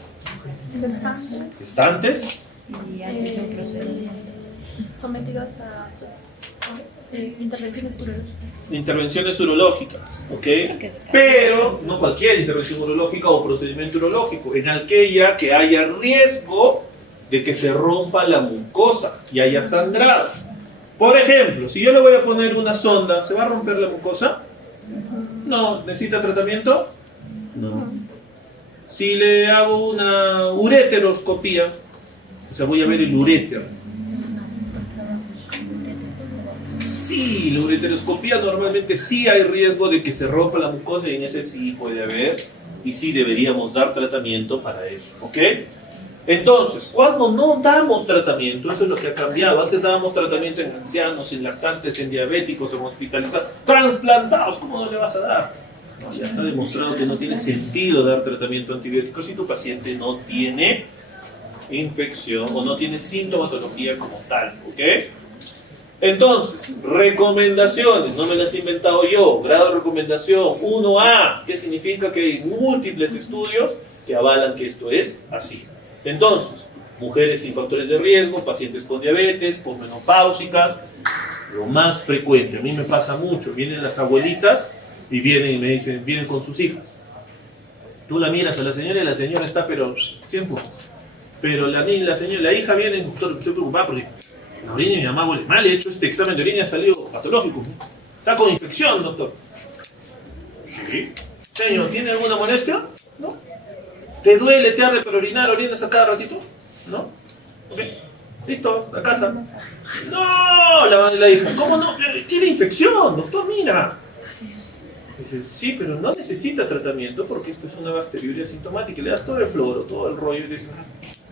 Gestantes Y antes de un procedimiento. Sometidos a intervenciones urológicas. intervenciones urológicas, ¿ok? Pero no cualquier intervención urológica o procedimiento urológico, en aquella que haya riesgo de que se rompa la mucosa y haya sangrado. Por ejemplo, si yo le voy a poner una sonda, ¿se va a romper la mucosa? No. ¿Necesita tratamiento? No. Si le hago una ureteroscopía, o sea, voy a ver el uréter. Sí, la ureteroscopía normalmente sí hay riesgo de que se rompa la mucosa y en ese sí puede haber y sí deberíamos dar tratamiento para eso, ¿ok? Entonces, cuando no damos tratamiento, eso es lo que ha cambiado. Antes dábamos tratamiento en ancianos, en lactantes, en diabéticos, en hospitalizados, trasplantados, ¿cómo no le vas a dar? No, ya está demostrado que no tiene sentido dar tratamiento antibiótico si tu paciente no tiene infección o no tiene sintomatología como tal, ¿ok? Entonces, recomendaciones, no me las he inventado yo. Grado de recomendación 1A, que significa que hay múltiples estudios que avalan que esto es así. Entonces, mujeres sin factores de riesgo, pacientes con diabetes, posmenopáusicas, lo más frecuente. A mí me pasa mucho, vienen las abuelitas y vienen y me dicen, vienen con sus hijas. Tú la miras a la señora y la señora está pero siempre. Pero la hija viene, doctor, estoy preocupada porque la orina de mi mamá huele mal, he hecho este examen de orina y ha salido patológico. Está con infección, doctor. Sí. Señor, ¿tiene alguna molestia? No. ¿Te duele, te arde para orinar, orinas a cada ratito? ¿No? Ok. Listo, a casa. No, la hija, ¿cómo no? Tiene infección, doctor, mira. Dice, sí, pero no necesita tratamiento porque esto es una bacteriuria asintomática. Le das todo el floro, todo el rollo y dices,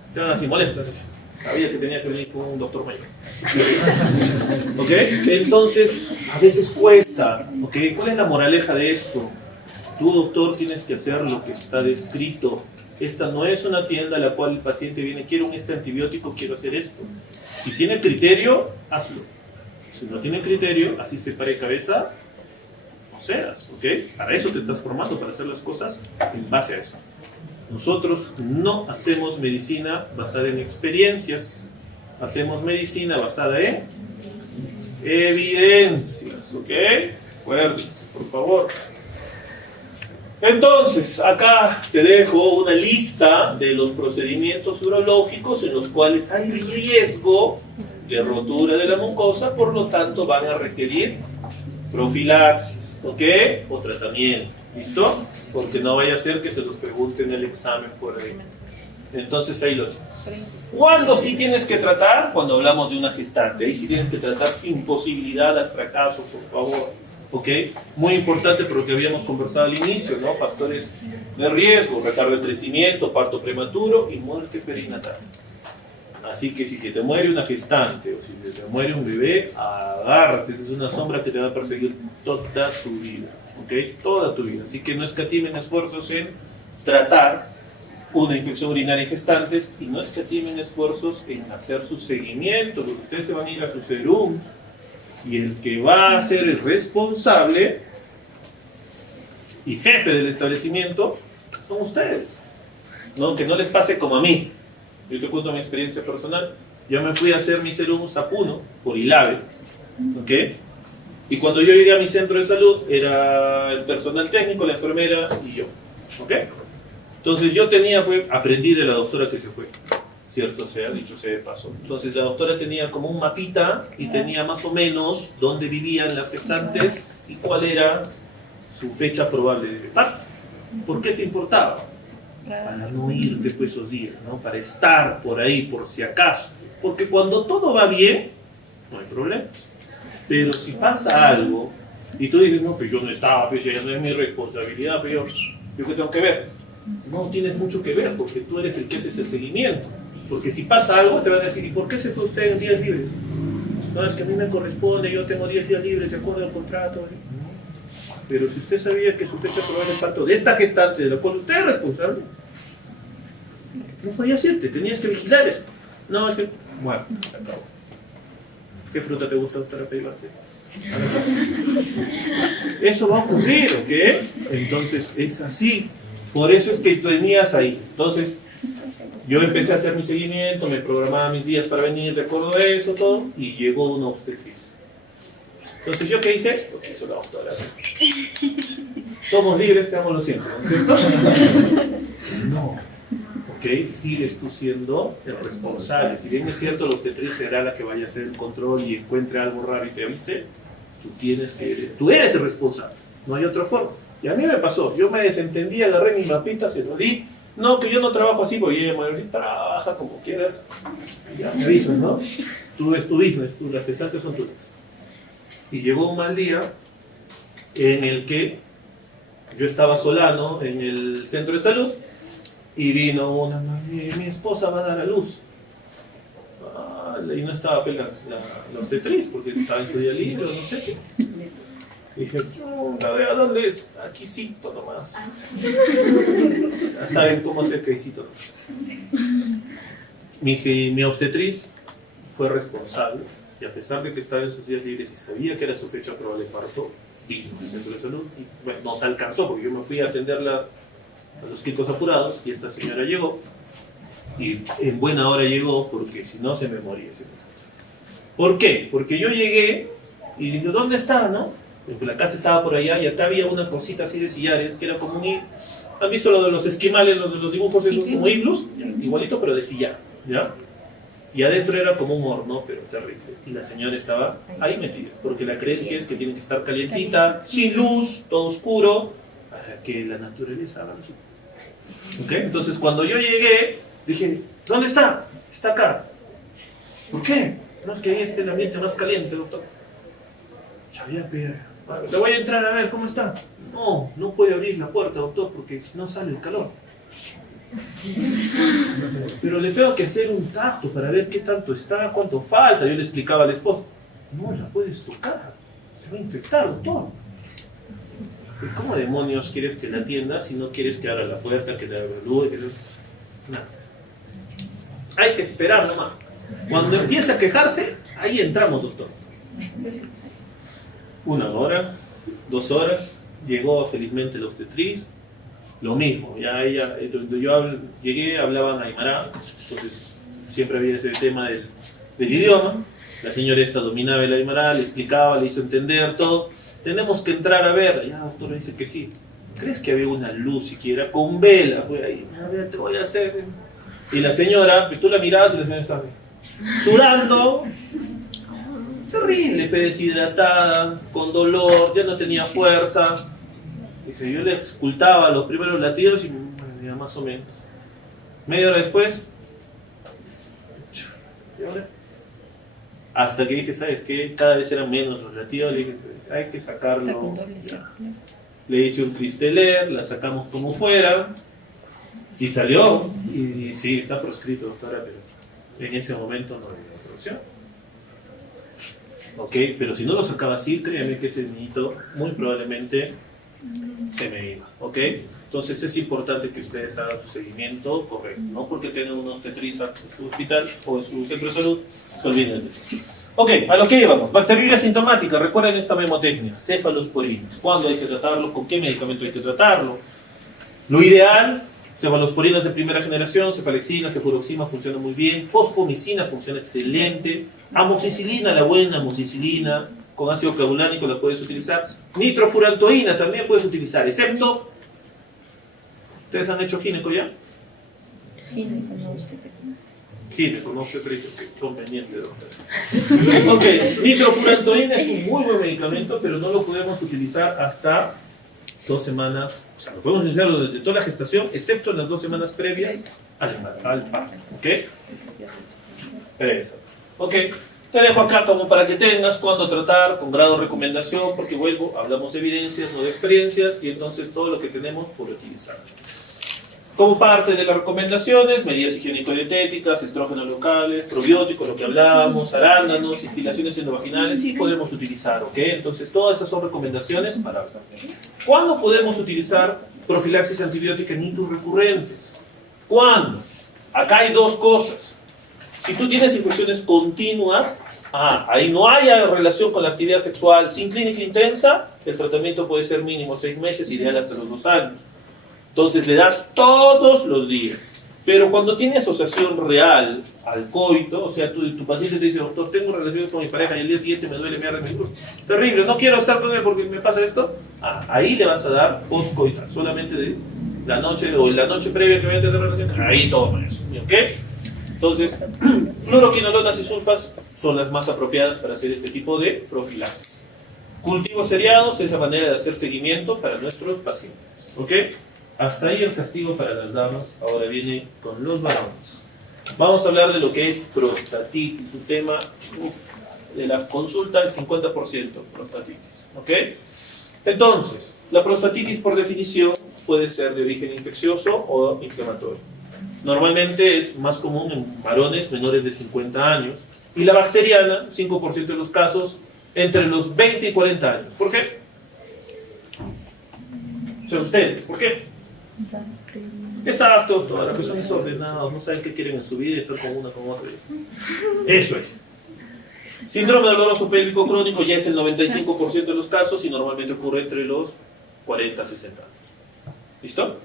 se van así molestas. Sabía que tenía que venir con un doctor mayor. ¿Ok? Entonces, a veces cuesta. ¿Ok? ¿Cuál es la moraleja de esto? Tú, doctor, tienes que hacer lo que está descrito. Esta no es una tienda a la cual el paciente viene, quiero este antibiótico, quiero hacer esto. Si tiene criterio, hazlo. Si no tiene criterio, así se pare cabeza, no seas, ¿ok? Para eso te estás formando, para hacer las cosas en base a eso. Nosotros no hacemos medicina basada en experiencias, hacemos medicina basada en evidencias, ¿ok? Acuérdense, por favor. Entonces, acá te dejo una lista de los procedimientos urológicos en los cuales hay riesgo de rotura de la mucosa, por lo tanto van a requerir profilaxis, ¿ok? O tratamiento, ¿listo? Porque no vaya a ser que se los pregunten en el examen por ahí. Entonces ahí lo tienes. ¿Cuándo sí tienes que tratar? Cuando hablamos de una gestante. Ahí sí tienes que tratar sin posibilidad al fracaso, por favor. ¿Ok? Muy importante por lo que habíamos conversado al inicio, ¿no? Factores de riesgo, retardo de crecimiento, parto prematuro y muerte perinatal. Así que si se te muere una gestante o si se te muere un bebé, agárrate, esa es una sombra que te va a perseguir toda tu vida, ¿ok? Toda tu vida. Así que no escatimen esfuerzos en tratar una infección urinaria en gestantes y no escatimen esfuerzos en hacer su seguimiento, porque ustedes se van a ir a sus serums y el que va a ser el responsable y jefe del establecimiento son ustedes. ¿No? Que no les pase como a mí. Yo te cuento mi experiencia personal. Yo me fui a hacer mi serums a Puno por ILAVE, ¿ok? Y cuando yo llegué a mi centro de salud era el personal técnico, la enfermera y yo, ¿ok? Entonces yo tenía, aprendí de la doctora que se fue, ¿cierto? Sea dicho sea de paso. Entonces la doctora tenía como un mapita y tenía más o menos dónde vivían las gestantes y cuál era su fecha probable de parto. ¿Por qué te importaba? Para no ir después esos días, ¿no? Para estar por ahí por si acaso. Porque cuando todo va bien, no hay problema. Pero si pasa algo y tú dices, no, pues yo no estaba, pues ya no es mi responsabilidad, pero yo qué tengo que ver. No tienes mucho que ver porque tú eres el que haces el seguimiento. Porque si pasa algo te van a decir, ¿y por qué se fue usted en días libres? No, es que a mí me corresponde, yo tengo 10 días libres de acuerdo al contrato. Pero si usted sabía que su fecha probable de parto de esta gestante, de la cual usted es responsable, no podía hacerte, tenías que vigilar esto. No, es que, bueno, se acabó. ¿Qué fruta te gusta, doctora Peivarte? Eso va a ocurrir, ¿ok? Entonces es así. Por eso es que tenías ahí. Entonces, yo empecé a hacer mi seguimiento, me programaba mis días para venir de acuerdo a eso, todo, y llegó una obstetriz. Entonces, ¿yo qué hice? Lo que hizo la doctora. Somos libres, seámoslo siempre, ¿no es cierto? No. ¿Ok? Sigues tú siendo el responsable. Si bien es cierto, la obstetriz será la que vaya a hacer el control y encuentre algo raro y te avise, tú eres el responsable. No hay otra forma. Y a mí me pasó, yo me desentendí, agarré mi mapita, se lo di. No, que yo no trabajo así, porque yo me trabaja como quieras. Ya me avisas, ¿no? Tú es tu business, las gestantes son tuyas. Y llegó un mal día en el que yo estaba solano en el centro de salud y vino una mi esposa va a dar a luz. Y no estaba apenas la obstetriz porque estaba en su día libre, no sé qué. Y dije, a ver, ¿a dónde es? Aquícito nomás. Ya saben cómo hacer aquícito nomás. Mi obstetriz fue responsable y a pesar de que estaba en sus días libres y sabía que era su fecha probable de parto, vino al centro de salud y bueno, nos alcanzó porque yo me fui a atenderla a los chicos apurados y esta señora llegó y en buena hora llegó porque si no se me moría. ¿Por qué? Porque yo llegué y digo, ¿dónde está, no? Porque la casa estaba por allá y acá había una cosita así de sillares que era como un... ¿Han visto lo de los esquimales, los dibujos esos como iglus? Igualito pero de sillar, ¿ya? Y adentro era como un horno, pero terrible. Y la señora estaba ahí metida, porque la creencia es que tiene que estar calientita, sin luz, todo oscuro, para que la naturaleza haga lo suyo. ¿Ok? Entonces cuando yo llegué, dije, ¿dónde está? Está acá. ¿Por qué? No es que ahí esté el ambiente más caliente, doctor. Chavía, le voy a entrar a ver cómo está. No, no puede abrir la puerta, doctor, porque si no sale el calor. Pero le tengo que hacer un tacto para ver qué tanto está, cuánto falta. Yo le explicaba al esposo. No la puedes tocar, se va a infectar, doctor. ¿Cómo demonios quieres que la atienda si no quieres que abra la puerta, que le abra la luz? Nada. Hay que esperar nomás. Cuando empieza a quejarse, ahí entramos, doctor. 1 hora, 2 horas, llegó felizmente la obstetriz, lo mismo, ya ella, cuando yo llegué, hablaban aymara, entonces siempre había ese tema del idioma. La señora esta dominaba el aymara, le explicaba, le hizo entender todo. Tenemos que entrar a ver. Ya, doctor, le dice que sí. ¿Crees que había una luz siquiera? Con vela, pues ahí, a ver, te voy a hacer. Y la señora, tú la mirabas y la señora estaba sudando, terrible, deshidratada, con dolor, ya no tenía fuerza. Dice, yo le ocultaba los primeros latidos y ya más o menos. Media hora después, ¿y ahora? Hasta que dije, ¿sabes qué? Cada vez eran menos los latidos, le dije, hay que sacarlo. Le hice un cristeler, la sacamos como fuera y salió. Y sí, está proscrito, doctora, pero en ese momento no había producción. Ok, pero si no lo sacaba así, créanme que ese niñito muy probablemente se me iba. Ok, entonces es importante que ustedes hagan su seguimiento correcto. No porque tengan una obstetriza en su hospital o en su centro de salud, se olviden de eso. Ok, a lo que íbamos. Bacteriuria sintomática. Recuerden esta memotecnia. Cefalosporinas. ¿Cuándo hay que tratarlo? ¿Con qué medicamento hay que tratarlo? Lo ideal, cefalosporinas de primera generación, cefalexina, cefuroxima funciona muy bien. Fosfomicina funciona excelente. Amoxicilina, la buena amoxicilina, con ácido clavulánico la puedes utilizar. Nitrofurantoína también puedes utilizar, excepto... ¿Ustedes han hecho gineco ya? Gineco, no usted. Gineco, no sé, que son pendientes, doctor. Ok, nitrofurantoína es un muy buen medicamento, pero no lo podemos utilizar hasta 2 semanas. O sea, lo podemos utilizar desde toda la gestación, excepto en las 2 semanas previas al parto. ¿Ok? Eso. Ok, te dejo acá como para que tengas cuándo tratar, con grado de recomendación, porque vuelvo, hablamos de evidencias, no de experiencias, y entonces todo lo que tenemos por utilizar. Como parte de las recomendaciones, medidas higiénico-dietéticas, estrógenos locales, probióticos, lo que hablábamos, arándanos, instilaciones endovaginales, sí podemos utilizar, ¿ok? Entonces todas esas son recomendaciones para... ¿Cuándo podemos utilizar profilaxis antibiótica en hitos recurrentes? ¿Cuándo? Acá hay 2 cosas. Si tú tienes infecciones continuas, ahí no haya relación con la actividad sexual sin clínica intensa, el tratamiento puede ser mínimo 6 meses, ideal hasta los 2 años. Entonces le das todos los días. Pero cuando tiene asociación real al coito, o sea, tu paciente te dice, doctor, tengo relaciones con mi pareja y el día siguiente me duele, me arde, terrible, no quiero estar con él porque me pasa esto, ahí le vas a dar postcoital, solamente de la noche o en la noche previa que vaya a tener relación, ahí toma eso, ¿ok? Entonces, fluoroquinolonas y sulfas son las más apropiadas para hacer este tipo de profilaxis. Cultivos seriados es la manera de hacer seguimiento para nuestros pacientes, ¿ok? Hasta ahí el castigo para las damas. Ahora viene con los varones. Vamos a hablar de lo que es prostatitis, un tema de las consultas, el 50% prostatitis, ¿ok? Entonces, la prostatitis por definición puede ser de origen infeccioso o inflamatorio. Normalmente es más común en varones menores de 50 años y la bacteriana, 5% de los casos, entre los 20 y 40 años. ¿Por qué? O sea, ustedes, ¿por qué? Exacto, todas las personas desordenadas, no saben qué quieren en su vida y están con una con otra. Eso es. Síndrome doloroso pélvico crónico ya es el 95% de los casos y normalmente ocurre entre los 40 a 60 años. ¿Listo?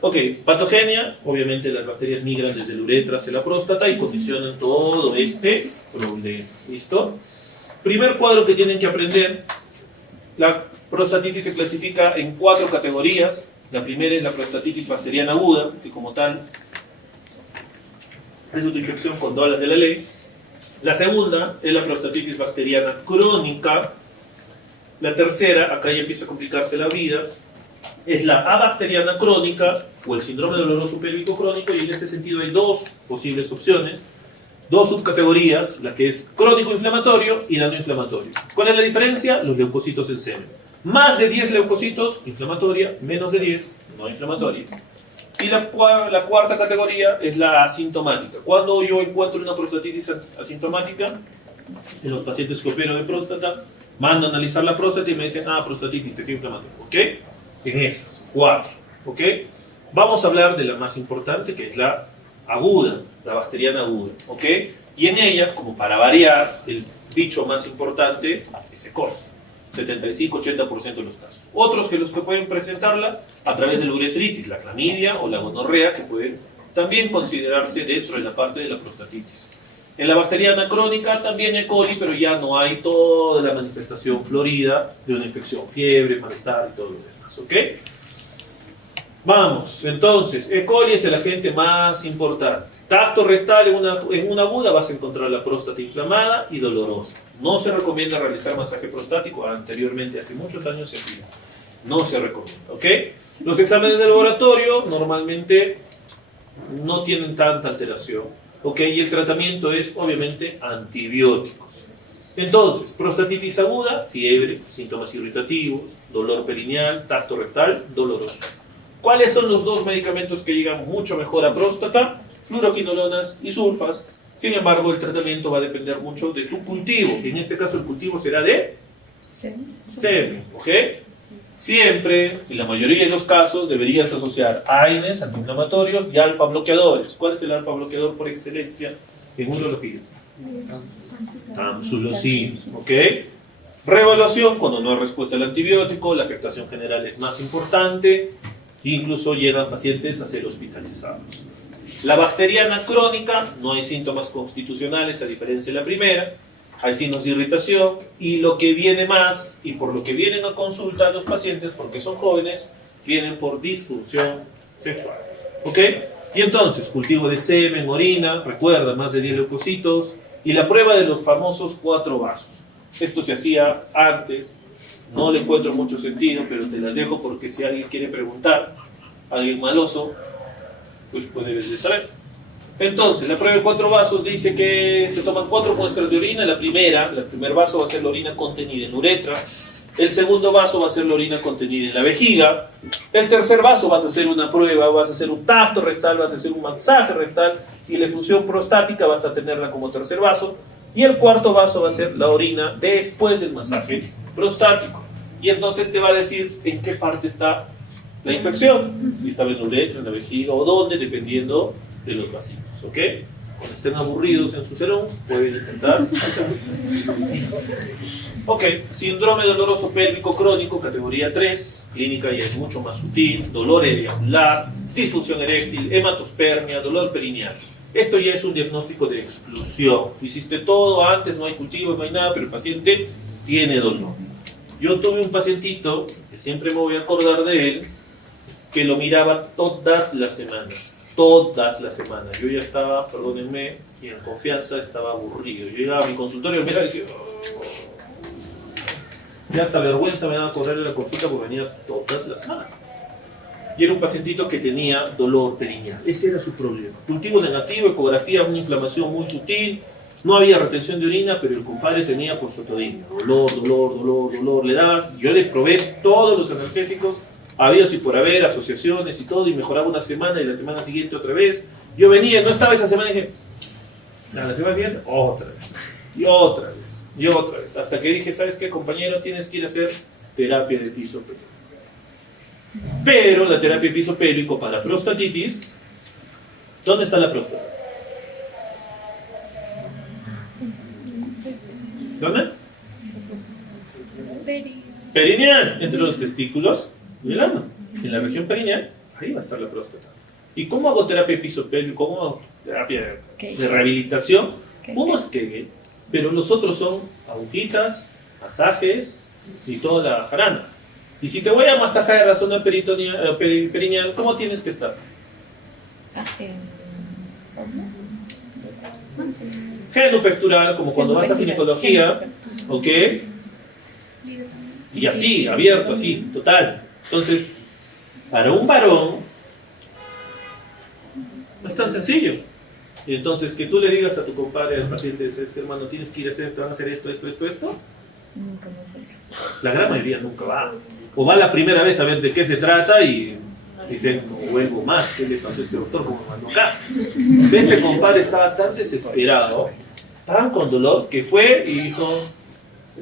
Ok, patogenia, obviamente las bacterias migran desde la uretra hacia la próstata y condicionan todo este problema. ¿Listo? Primer cuadro que tienen que aprender, la prostatitis se clasifica en 4 categorías. La primera es la prostatitis bacteriana aguda, que como tal es una infección con todas las de la ley. La segunda es la prostatitis bacteriana crónica. La tercera, acá ya empieza a complicarse la vida, es la abacteriana crónica o el síndrome doloroso pélvico crónico, y en este sentido hay 2 posibles opciones. dos subcategorías, la que es crónico inflamatorio y la no inflamatorio. ¿Cuál es la diferencia? Los leucocitos en semen. Más de 10 leucocitos, inflamatoria, menos de 10, no inflamatoria. Y la cuarta categoría es la asintomática. Cuando yo encuentro una prostatitis asintomática, en los pacientes que opero de próstata, mando a analizar la próstata y me dicen, prostatitis, tejido inflamatorio. ¿Ok? En esas, 4. ¿Ok? Vamos a hablar de la más importante, que es la aguda, la bacteriana aguda. ¿Ok? Y en ella, como para variar, el bicho más importante es E. coli. 75-80% de los casos. Otros que los que pueden presentarla a través de la uretritis, la clamidia o la gonorrea, que pueden también considerarse dentro de la parte de la prostatitis. En la bacteriana crónica también E. coli, pero ya no hay toda la manifestación florida de una infección, fiebre, malestar y todo lo demás. ¿Ok? Vamos, entonces, E. coli es el agente más importante. Tacto rectal en una aguda vas a encontrar la próstata inflamada y dolorosa. No se recomienda realizar masaje prostático. Anteriormente, hace muchos años se hacía. No se recomienda, ¿ok? Los exámenes de laboratorio normalmente no tienen tanta alteración, ¿ok? Y el tratamiento es, obviamente, antibióticos. Entonces, prostatitis aguda, fiebre, síntomas irritativos, dolor perineal, tacto rectal, doloroso. ¿Cuáles son los dos medicamentos que llegan mucho mejor a próstata? Fluoroquinolonas y sulfas. Sin embargo, el tratamiento va a depender mucho de tu cultivo. En este caso, el cultivo será de semen, ¿ok? Siempre, en la mayoría de los casos, deberías asociar AINES, antiinflamatorios, y alfa bloqueadores. ¿Cuál es el alfa bloqueador por excelencia en urología? Tamsulosina, ¿ok? Reevaluación cuando no hay respuesta al antibiótico, la afectación general es más importante, e incluso llegan pacientes a ser hospitalizados. La bacteriana crónica, no hay síntomas constitucionales a diferencia de la primera, hay signos de irritación y lo que viene más, y por lo que vienen a consulta los pacientes, porque son jóvenes, vienen por disfunción sexual. ¿Ok? Y entonces, cultivo de semen, orina, recuerda, más de 10 leucocitos, y la prueba de los famosos 4 vasos. Esto se hacía antes, no le encuentro mucho sentido, pero te las dejo porque si alguien quiere preguntar, alguien maloso, pues puede saber. Entonces, la prueba de 4 vasos dice que se toman 4 muestras de orina. El primer vaso va a ser la orina contenida en la uretra. El segundo vaso va a ser la orina contenida en la vejiga. El tercer vaso vas a hacer una prueba, vas a hacer un tacto rectal, vas a hacer un masaje rectal y la efusión prostática vas a tenerla como tercer vaso. Y el cuarto vaso va a ser la orina después del masaje prostático. Y entonces te va a decir en qué parte está la infección, si estaba en la uretra, en la vejiga o dónde, dependiendo de los vasitos, ¿ok? Cuando estén aburridos en su serón, pueden intentar hacerlo. Ok, síndrome doloroso pélvico crónico, categoría 3, clínica ya es mucho más sutil, dolor eyacular, disfunción eréctil, hematospermia, dolor perineal. Esto ya es un diagnóstico de exclusión. Hiciste todo antes, no hay cultivo, no hay nada, pero el paciente tiene dolor. Yo tuve un pacientito, que siempre me voy a acordar de él, que lo miraba todas las semanas. Yo ya estaba, perdónenme, y en confianza estaba aburrido. Yo llegaba a mi consultorio y miraba y decía, ya hasta vergüenza me daba correr a la consulta porque venía todas las semanas. Y era un pacientito que tenía dolor perineal. Ese era su problema. Cultivo negativo, ecografía, una inflamación muy sutil. No había retención de orina, pero el compadre tenía prostatitis. Dolor. Le dabas. Yo le probé todos los analgésicos habidos y por haber, asociaciones y todo, y mejoraba una semana y la semana siguiente otra vez. Yo venía, no estaba esa semana y dije, la semana siguiente, otra vez. Hasta que dije, ¿sabes qué, compañero? Tienes que ir a hacer terapia de piso pélvico. Pero la terapia de piso pélvico para prostatitis, ¿dónde está la próstata? ¿Dónde? Perineal, entre los testículos y el ano. En la región perineal, ahí va a estar la próstata. ¿Y cómo hago terapia de piso pélvico? ¿Cómo hago terapia de rehabilitación? ¿Cómo es que? Pero los otros son agujitas, masajes y toda la jarana. Y si te voy a masajar la zona perineal, ¿cómo tienes que estar? Genopectoral, como cuando vas a ginecología, ¿ok? Y así, abierto, así, total. Entonces, para un varón, no es tan sencillo. Y entonces, que tú le digas a tu compadre, al paciente, hermano, tienes que ir a hacer, te van a hacer esto. Nunca me acuerdo. La gran mayoría nunca va. O va la primera vez a ver de qué se trata y dicen, no vuelvo más, ¿qué le pasó a este doctor? ¿Cómo me mandó acá? Este compadre estaba tan desesperado, tan con dolor, que fue y dijo,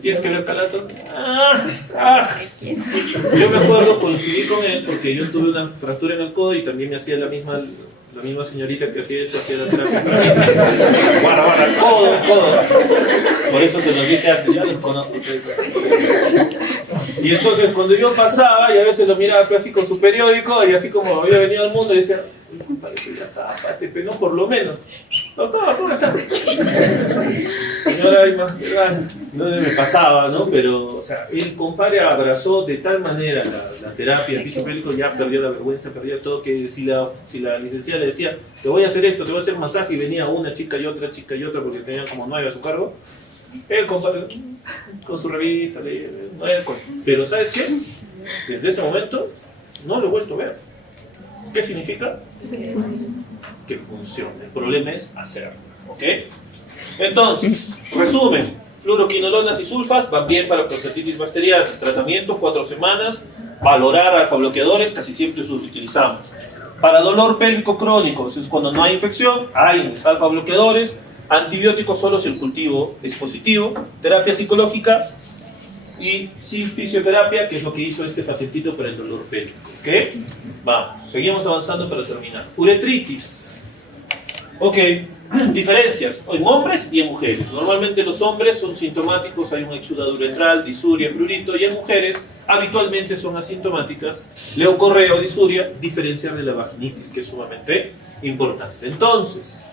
¿tienes que ver calato? Yo me acuerdo, coincidí con él porque yo tuve una fractura en el codo y también me hacía la misma señorita que hacía esto, hacía la terapia para mí. Guarda, el codo. Por eso se los dije antes, ya los conozco ustedes. Y entonces cuando yo pasaba y a veces lo miraba así con su periódico y así como había venido al mundo y decía, parece ya está, pero no por lo menos. Doctor, ¿cómo está? Señora, hay más edad. No me pasaba, ¿no? Pero, o sea, el compadre abrazó de tal manera la terapia, el piso pélvico, ya perdió la vergüenza, perdió todo, que si la licenciada le decía, te voy a hacer esto, te voy a hacer masaje, y venía una chica y otra, porque tenían como 9 a su cargo, el compadre, con su revista, pero ¿sabes qué? Desde ese momento, no lo he vuelto a ver. ¿Qué significa? Que funcione. El problema es hacerlo, ¿ok? Entonces, resumen, fluoroquinolonas y sulfas van bien para prostatitis bacteriana. Tratamiento 4 semanas, valorar alfa-bloqueadores, casi siempre los utilizamos. Para dolor pélvico crónico, es cuando no hay infección, hay alfa-bloqueadores, antibióticos solo si el cultivo es positivo, terapia psicológica y sin fisioterapia, que es lo que hizo este pacientito para el dolor pélvico, ¿ok? Vamos, seguimos avanzando para terminar. Uretritis. Ok, diferencias en hombres y en mujeres. Normalmente los hombres son sintomáticos, hay un exudado uretral, disuria, prurito, y en mujeres habitualmente son asintomáticas, leucorrea o disuria, diferenciar de la vaginitis, que es sumamente importante. Entonces,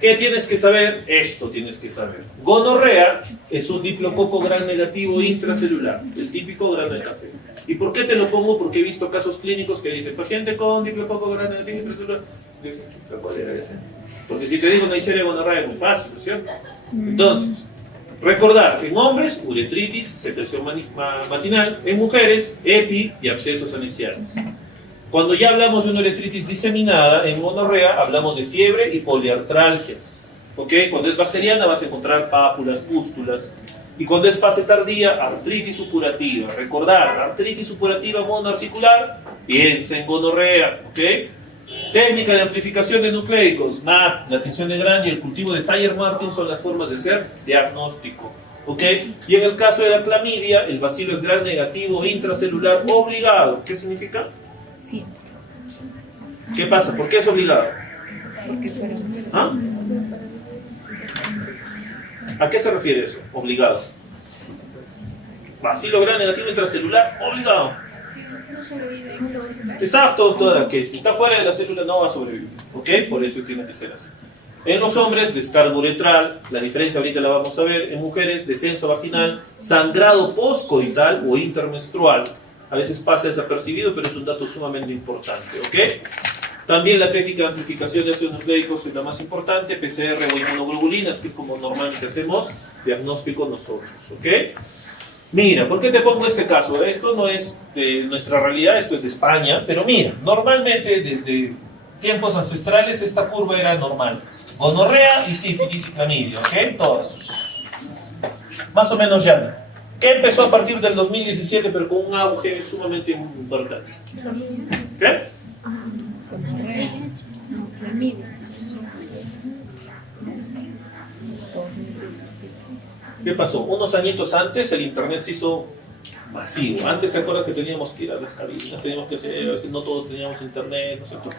¿qué tienes que saber? Esto tienes que saber. Gonorrea es un diplococo gran negativo intracelular, el típico grano de café. ¿Y por qué te lo pongo? Porque he visto casos clínicos que dicen, paciente con diplococo gran negativo intracelular. ¿Cuál era ese? Porque si te digo Neisseria gonorrea es muy fácil, ¿no es cierto? Entonces, recordar, en hombres, uretritis, secreción matinal, en mujeres, epi y abscesos anexiales. Cuando ya hablamos de una uretritis diseminada, en gonorrea hablamos de fiebre y poliartralgias. ¿Ok? Cuando es bacteriana vas a encontrar pápulas, pústulas. Y cuando es fase tardía, artritis supurativa. Recordar, artritis supurativa monoarticular, piensa en gonorrea. ¿Ok? Técnica de amplificación de nucleicos, NAP, la tinción de Gran y el cultivo de Thayer-Martin son las formas de hacer diagnóstico. ¿Ok? Y en el caso de la clamidia, el bacilo es gran negativo intracelular obligado. ¿Qué significa? Sí, ¿Qué pasa? ¿Por qué es obligado? porque fueron. ¿Ah? ¿A qué se refiere eso? Obligado. Bacilo gran negativo intracelular obligado. No sobrevive. Exacto, doctora, que si está fuera de la célula no va a sobrevivir. ¿Ok? Por eso tiene que ser así. En los hombres, descargo uretral, la diferencia ahorita la vamos a ver. En mujeres, descenso vaginal, sangrado postcoital o intermenstrual. A veces pasa desapercibido, pero es un dato sumamente importante. ¿Ok? También la técnica de amplificación de ácidos nucleicos es la más importante, PCR o inmunoglobulinas, que es como normalmente hacemos diagnóstico nosotros. ¿Ok? Mira, ¿por qué te pongo este caso? Esto no es de nuestra realidad, esto es de España, pero mira, normalmente desde tiempos ancestrales esta curva era normal. Gonorrea y sífilis y clamidia, ¿ok? Todas. Más o menos llana. ¿Qué empezó a partir del 2017, pero con un auge sumamente importante? ¿Qué? No, clamidia. ¿Qué pasó? Unos añitos antes el internet se hizo masivo. Antes te acuerdas que teníamos que ir a las cabinas, teníamos que hacer, a veces no todos teníamos internet, ¿no es cierto?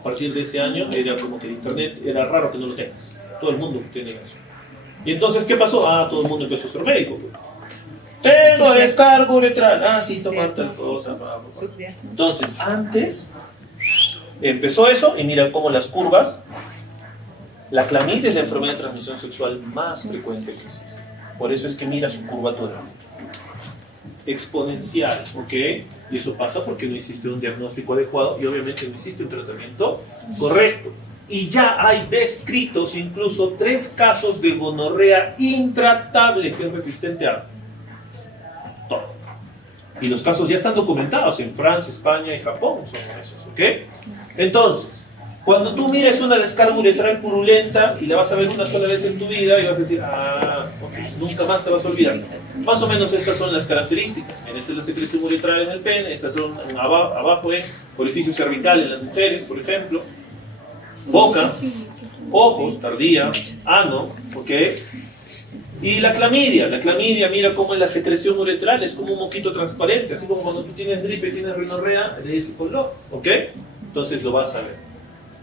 A partir de ese año era como que el internet era raro que no lo tengas. Todo el mundo tiene eso. Y entonces, ¿qué pasó? Ah, todo el mundo empezó a ser médico. Pues. Tengo descargo uretral. Ah, sí, tomar tal cosa. Entonces, antes empezó eso y mira cómo las curvas. La clamidia es la enfermedad de transmisión sexual más frecuente que existe. Por eso es que mira su curvatura. Exponencial, ¿ok? Y eso pasa porque no existe un diagnóstico adecuado y obviamente no existe un tratamiento correcto. Y ya hay descritos incluso 3 casos de gonorrea intratable que es resistente a todo. Y los casos ya están documentados en Francia, España y Japón, son esos, ¿ok? Entonces, Cuando tú mires una descarga uretral purulenta y la vas a ver una sola vez en tu vida y vas a decir, ah, ok, nunca más te vas a olvidar. Más o menos estas son las características. Esta es la secreción uretral en el pene, estas son abajo en orificio cervical en las mujeres, por ejemplo. Boca, ojos, tardía, ano, ok. Y la clamidia, mira cómo es la secreción uretral, es como un moquito transparente, así como cuando tú tienes gripe, tienes rinorrea, de ese color, ok. Entonces lo vas a ver.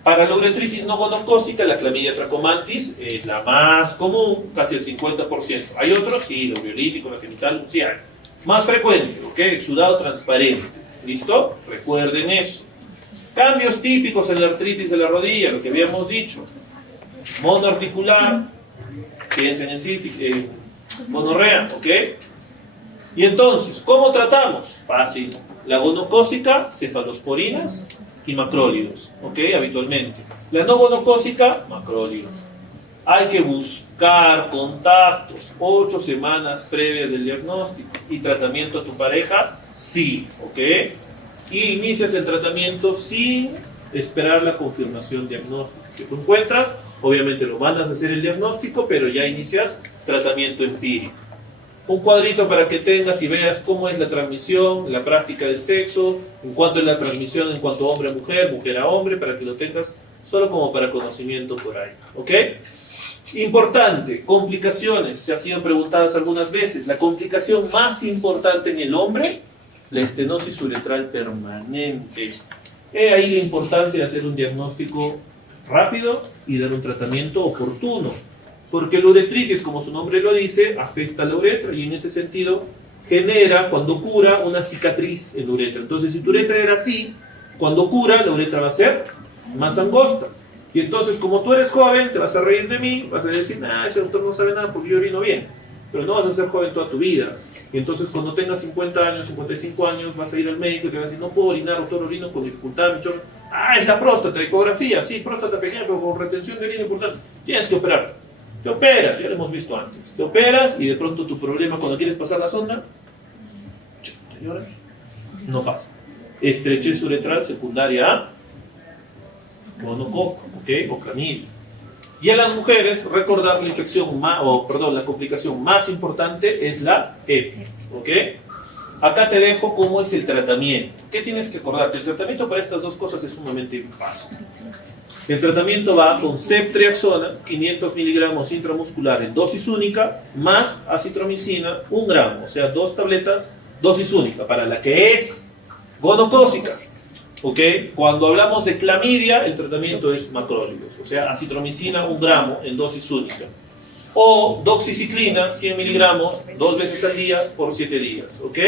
Para la uretritis no gonocócica, la clamidia trachomatis es la más común, casi el 50%. Hay otros, sí, la ureolítico, la genital, sí hay. Más frecuente, ¿ok? Exudado transparente. ¿Listo? Recuerden eso. Cambios típicos en la artritis de la rodilla, lo que habíamos dicho. Monoarticular, piensen en sí, gonorrea, ¿ok? Y entonces, ¿cómo tratamos? Fácil. La gonocócica, cefalosporinas y macrólidos, ¿ok? Habitualmente. La no gonocócica, macrólidos. Hay que buscar contactos 8 semanas previas del diagnóstico y tratamiento a tu pareja, sí, ¿ok? Y inicias el tratamiento sin esperar la confirmación diagnóstica. Si tú encuentras, obviamente lo mandas a hacer el diagnóstico, pero ya inicias tratamiento empírico. Un cuadrito para que tengas y veas cómo es la transmisión, la práctica del sexo, en cuanto es la transmisión en cuanto hombre a mujer, mujer a hombre, para que lo tengas solo como para conocimiento por ahí, ¿ok? Importante, complicaciones, se ha sido preguntadas algunas veces. La complicación más importante en el hombre, la estenosis uretral permanente. He ahí la importancia de hacer un diagnóstico rápido y dar un tratamiento oportuno. Porque la uretritis, como su nombre lo dice, afecta a la uretra y en ese sentido genera, cuando cura, una cicatriz en la uretra. Entonces, si tu uretra era así, cuando cura, la uretra va a ser más angosta. Y entonces, como tú eres joven, te vas a reír de mí, vas a decir, nah, ese doctor no sabe nada porque yo orino bien. Pero no vas a ser joven toda tu vida. Y entonces, cuando tengas 50 años, 55 años, vas a ir al médico y te vas a decir, no puedo orinar, doctor, orino con dificultad, mucho. Ah, es la próstata, ecografía, sí, próstata pequeña, pero con retención de orina importante. Tienes que operar. Te operas, ya lo hemos visto antes. Te operas y de pronto tu problema cuando quieres pasar la sonda, señores, no pasa. Estrechez uretral secundaria a monococo, ¿ok? O clamidia. Y en las mujeres, recordar la infección la complicación más importante es la EPI, ¿ok? Acá te dejo cómo es el tratamiento. ¿Qué tienes que acordarte? El tratamiento para estas dos cosas es sumamente fácil. El tratamiento va con ceftriaxona, 500 miligramos intramuscular en dosis única, más acitromicina, 1 gramo, o sea, 2 tabletas, dosis única, para la que es gonocócica. ¿Ok? Cuando hablamos de clamidia, el tratamiento es macrólidos, o sea, acitromicina 1 gramo en dosis única. O doxiciclina, 100 miligramos, 2 veces al día por 7 días. ¿Ok?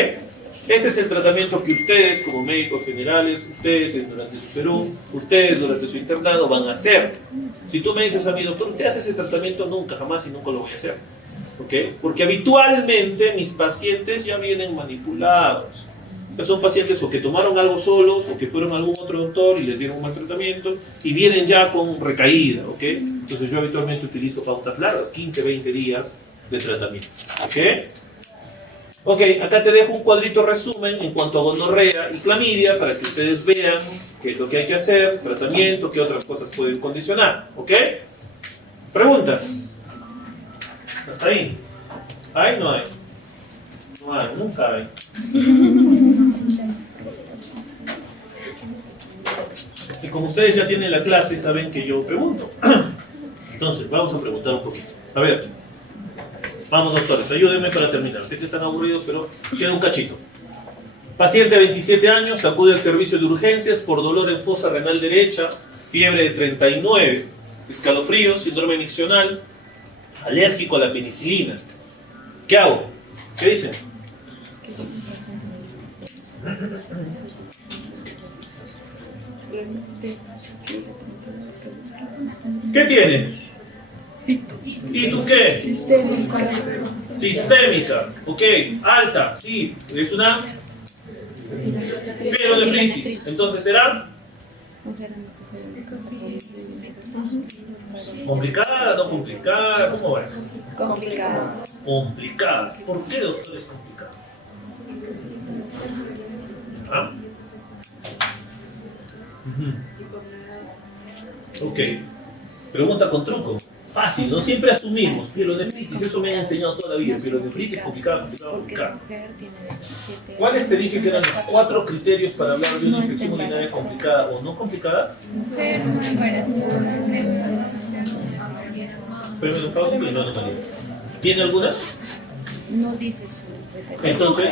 Este es el tratamiento que ustedes, como médicos generales, ustedes durante su serum, ustedes durante su internado van a hacer. Si tú me dices a mí, doctor, ¿usted hace ese tratamiento? Nunca, jamás y nunca lo voy a hacer. ¿Ok? Porque habitualmente mis pacientes ya vienen manipulados. Son pacientes o que tomaron algo solos o que fueron a algún otro doctor y les dieron un mal tratamiento y vienen ya con recaída, ¿ok? Entonces yo habitualmente utilizo pautas largas, 15, 20 días de tratamiento, ¿ok? Ok, acá te dejo un cuadrito resumen en cuanto a gonorrea y clamidia para que ustedes vean qué es lo que hay que hacer, tratamiento, qué otras cosas pueden condicionar, ¿ok? ¿Preguntas? ¿Hasta ahí? ¿Hay? ¿No hay? No hay, nunca hay. Y como ustedes ya tienen la clase, saben que yo pregunto. Entonces, vamos a preguntar un poquito. A ver, vamos doctores, ayúdenme para terminar. Sé que están aburridos, pero queda un cachito. Paciente de 27 años, acude al servicio de urgencias por dolor en fosa renal derecha, fiebre de 39, escalofríos, síndrome miccional, alérgico a la penicilina. ¿Qué hago? ¿Qué dicen? ¿Qué tiene? ¿Y tú qué? Sistémica. Sistémica, ok. Alta, sí. Es una pielonefritis. Entonces será complicada, no complicada. ¿Cómo va eso? Complicado. Complicada. ¿Por qué, doctor, es complicada? ¿Ah? Ok. Pregunta con truco. Fácil, no siempre asumimos. Pielonefritis, eso me han enseñado toda la vida. Pielonefritis, complicada, complicada, Porque complicada. es mujer, tiene 27 años. ¿Cuáles te dije que eran los 4 criterios para hablar de una infección urinaria complicada o no complicada? Mujer, no embarazada, Premenopáusica y no anomalía. ¿Tiene alguna? No dice su preferencia. Entonces,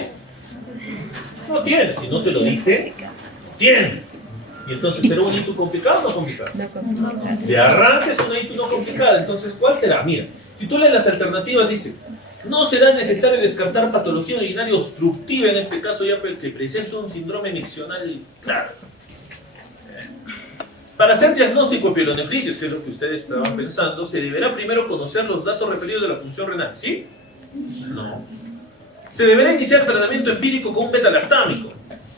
no tiene. Si no te lo dice, tiene. Y entonces, ¿será un hito complicado o no complicado? No complicado. De arranque es una hito no complicada. Entonces, ¿cuál será? Mira, si tú lees las alternativas, dice, no será necesario descartar patología urinaria obstructiva, en este caso ya que presenta un síndrome miccional claro. Para hacer diagnóstico de pielonefritis, que es lo que ustedes estaban pensando, se deberá primero conocer los datos referidos de la función renal, ¿sí? No. Se deberá iniciar tratamiento empírico con un beta-lactámico,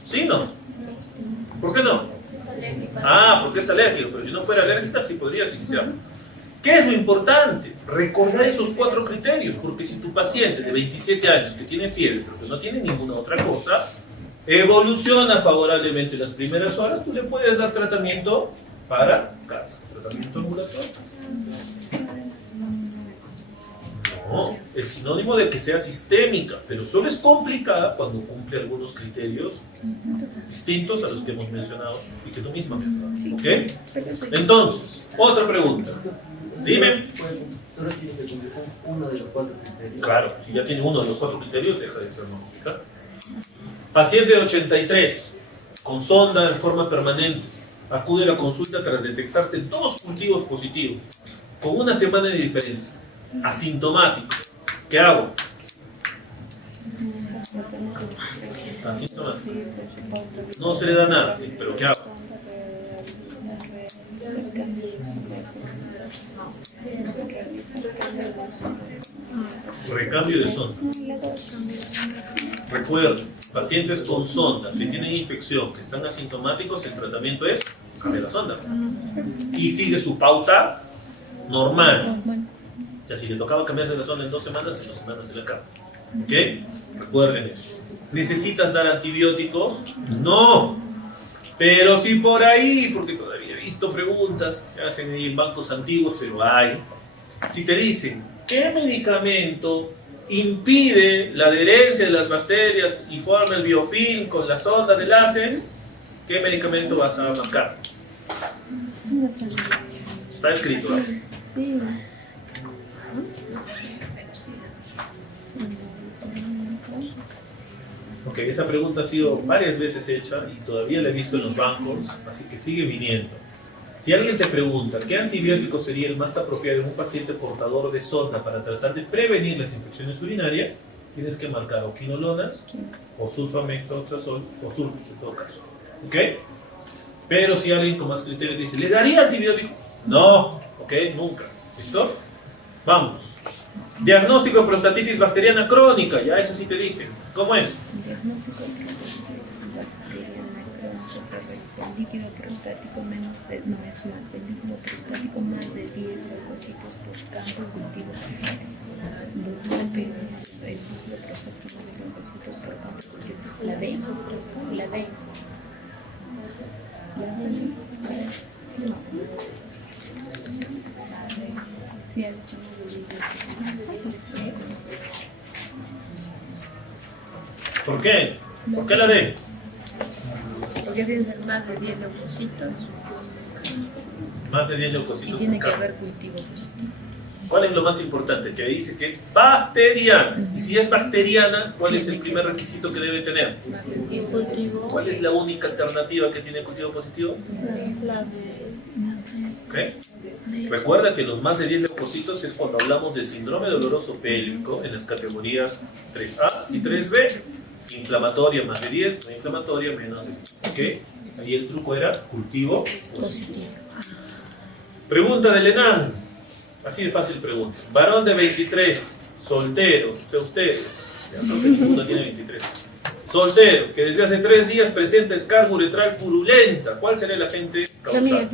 ¿sí? No. ¿Por qué no? Ah, porque es alérgico, pero si no fuera alérgica sí podrías iniciarlo. ¿Qué es lo importante? Recordar esos 4 criterios, porque si tu paciente de 27 años que tiene fiebre, pero que no tiene ninguna otra cosa, evoluciona favorablemente en las primeras horas, tú le puedes dar tratamiento para cáncer, tratamiento ambulatorio. No, es sinónimo de que sea sistémica, pero solo es complicada cuando cumple algunos criterios distintos a los que hemos mencionado y que tú misma me has dado. ¿Ok? Entonces, otra pregunta. Dime. Solo tiene que cumplir uno de los 4 criterios. Claro, si ya tiene uno de los 4 criterios, deja de ser no complicado. Paciente de 83, con sonda en forma permanente, acude a la consulta tras detectarse 2 cultivos positivos, con una semana de diferencia, asintomático. ¿Qué hago? Asintomático. No se le da nada, pero ¿qué hago? Recambio de sonda. Recuerda, pacientes con sonda que tienen infección, que están asintomáticos, el tratamiento es cambiar la sonda. Y sigue su pauta normal. O sea, si le tocaba cambiarse la sonda en 2 semanas, en 2 semanas se la cambia. ¿Ok? Recuerden eso. ¿Necesitas dar antibióticos? No. Pero sí por ahí, porque todavía he visto preguntas que hacen ahí en bancos antiguos, pero hay. Si te dicen, ¿qué medicamento impide la adherencia de las bacterias y forma el biofilm con la sonda de látex? ¿Qué medicamento vas a marcar? Está escrito ahí. Sí. Ok, esa pregunta ha sido varias veces hecha y todavía la he visto en los bancos, así que sigue viniendo. Si alguien te pregunta qué antibiótico sería el más apropiado en un paciente portador de sonda para tratar de prevenir las infecciones urinarias, tienes que marcar o quinolonas, o sulfamethoxazol, o sulfos en todo caso. ¿Ok? Pero si alguien con más criterio dice, ¿le daría antibiótico? No, ok, nunca. ¿Listo? Vamos. Diagnóstico de prostatitis bacteriana crónica, ya eso sí te dije. ¿Cómo es? Diagnóstico de bacteriana crónica se revisa el líquido prostático menos de, no es más, el líquido prostático más de 10 leucocitos por campo cultivo. El líquido prostático de leucocitos por campo cultivo. La D. La D. No. Sí, ha dicho. ¿Por qué? ¿Por qué la D? Porque deben ser más de 10 leucocitos Más de 10 y leucocitos tiene por que campo. haber cultivo positivo. ¿Cuál es lo más importante? Que dice que es bacteriana. Y si es bacteriana, ¿cuál es el primer requisito que debe tener? Más de 10 Cultivo. ¿Cuál es la única alternativa que tiene cultivo positivo? La de... ¿Ok? Recuerda que los más de 10 leucocitos es cuando hablamos de síndrome doloroso pélvico en las categorías 3A y 3B. Inflamatoria más de 10, no inflamatoria menos de 10. ¿Ok? Ahí el truco era cultivo positivo. Pregunta del ENAN. Así de fácil pregunta. Varón de 23, soltero, o sea ustedes, ya creo que ninguno tiene 23. Soltero, que desde hace 3 días presenta escarga uretral purulenta. ¿Cuál será el agente causal?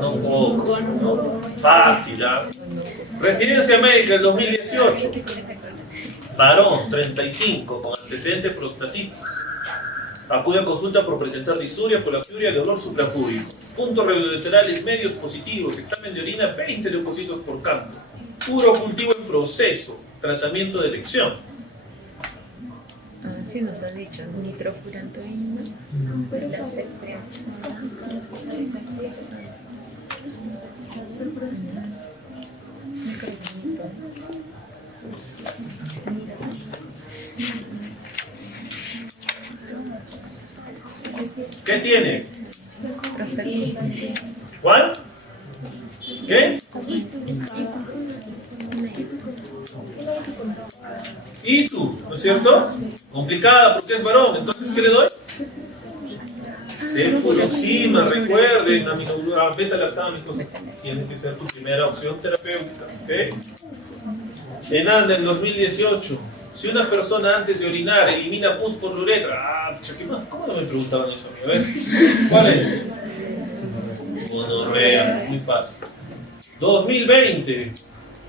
No, fácil, ¿ah? Residencia médica del 2018. Varón, 35, con antecedente prostatitis. Acude a consulta por presentar disuria, polaquiuria, dolor suprapúbico. Puntos radiolaterales medios positivos, examen de orina, 20 leucocitos por canto. Puro cultivo en proceso, tratamiento de elección. Sí nos ha dicho, nitrofurantoína, la sepria. ¿Qué tiene? Prostatitis. ¿Cuál? ¿Qué? ¿Y tú? ¿No es cierto? Complicada porque es varón. Entonces, ¿qué le doy? Cefuroxima, recuerden, beta-lactámicos. Tiene que ser tu primera opción terapéutica. ¿Ok? Enanda en 2018. Si una persona antes de orinar elimina pus por la uretra. ¿Qué más? ¿Cómo no me preguntaban eso? A ver, ¿cuál es? Gonorrea, muy fácil. 2020.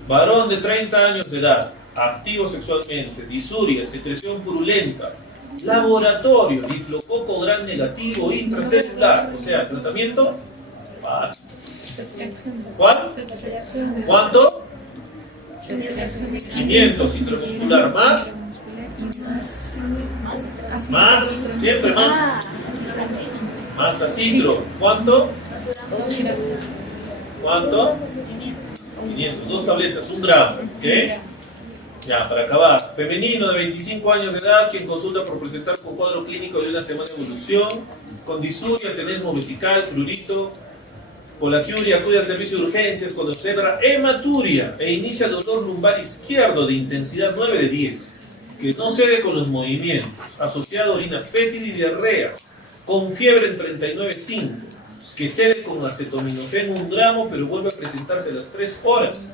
Varón de 30 años de edad, activo sexualmente, disuria, secreción purulenta, laboratorio, diplococo gran negativo, intracelular, o sea, tratamiento fácil. ¿Cuál? ¿Cuánto? 500 intramuscular más. Más, siempre más. Más acitro. ¿Cuánto? ¿Cuánto? 500, 2 tabletas, 1 gramo. ¿Ok? Ya, para acabar. Femenino de 25 años de edad, quien consulta por presentar con cuadro clínico de una semana de evolución, con disuria, tenesmo vesical, prurito, polaquiuria, acude al servicio de urgencias cuando observa hematuria e inicia dolor lumbar izquierdo de intensidad 9 de 10, que no cede con los movimientos, asociado a orina fétida y diarrea, con fiebre en 39,5, que cede con acetaminofén 1 gramo, pero vuelve a presentarse a las 3 horas.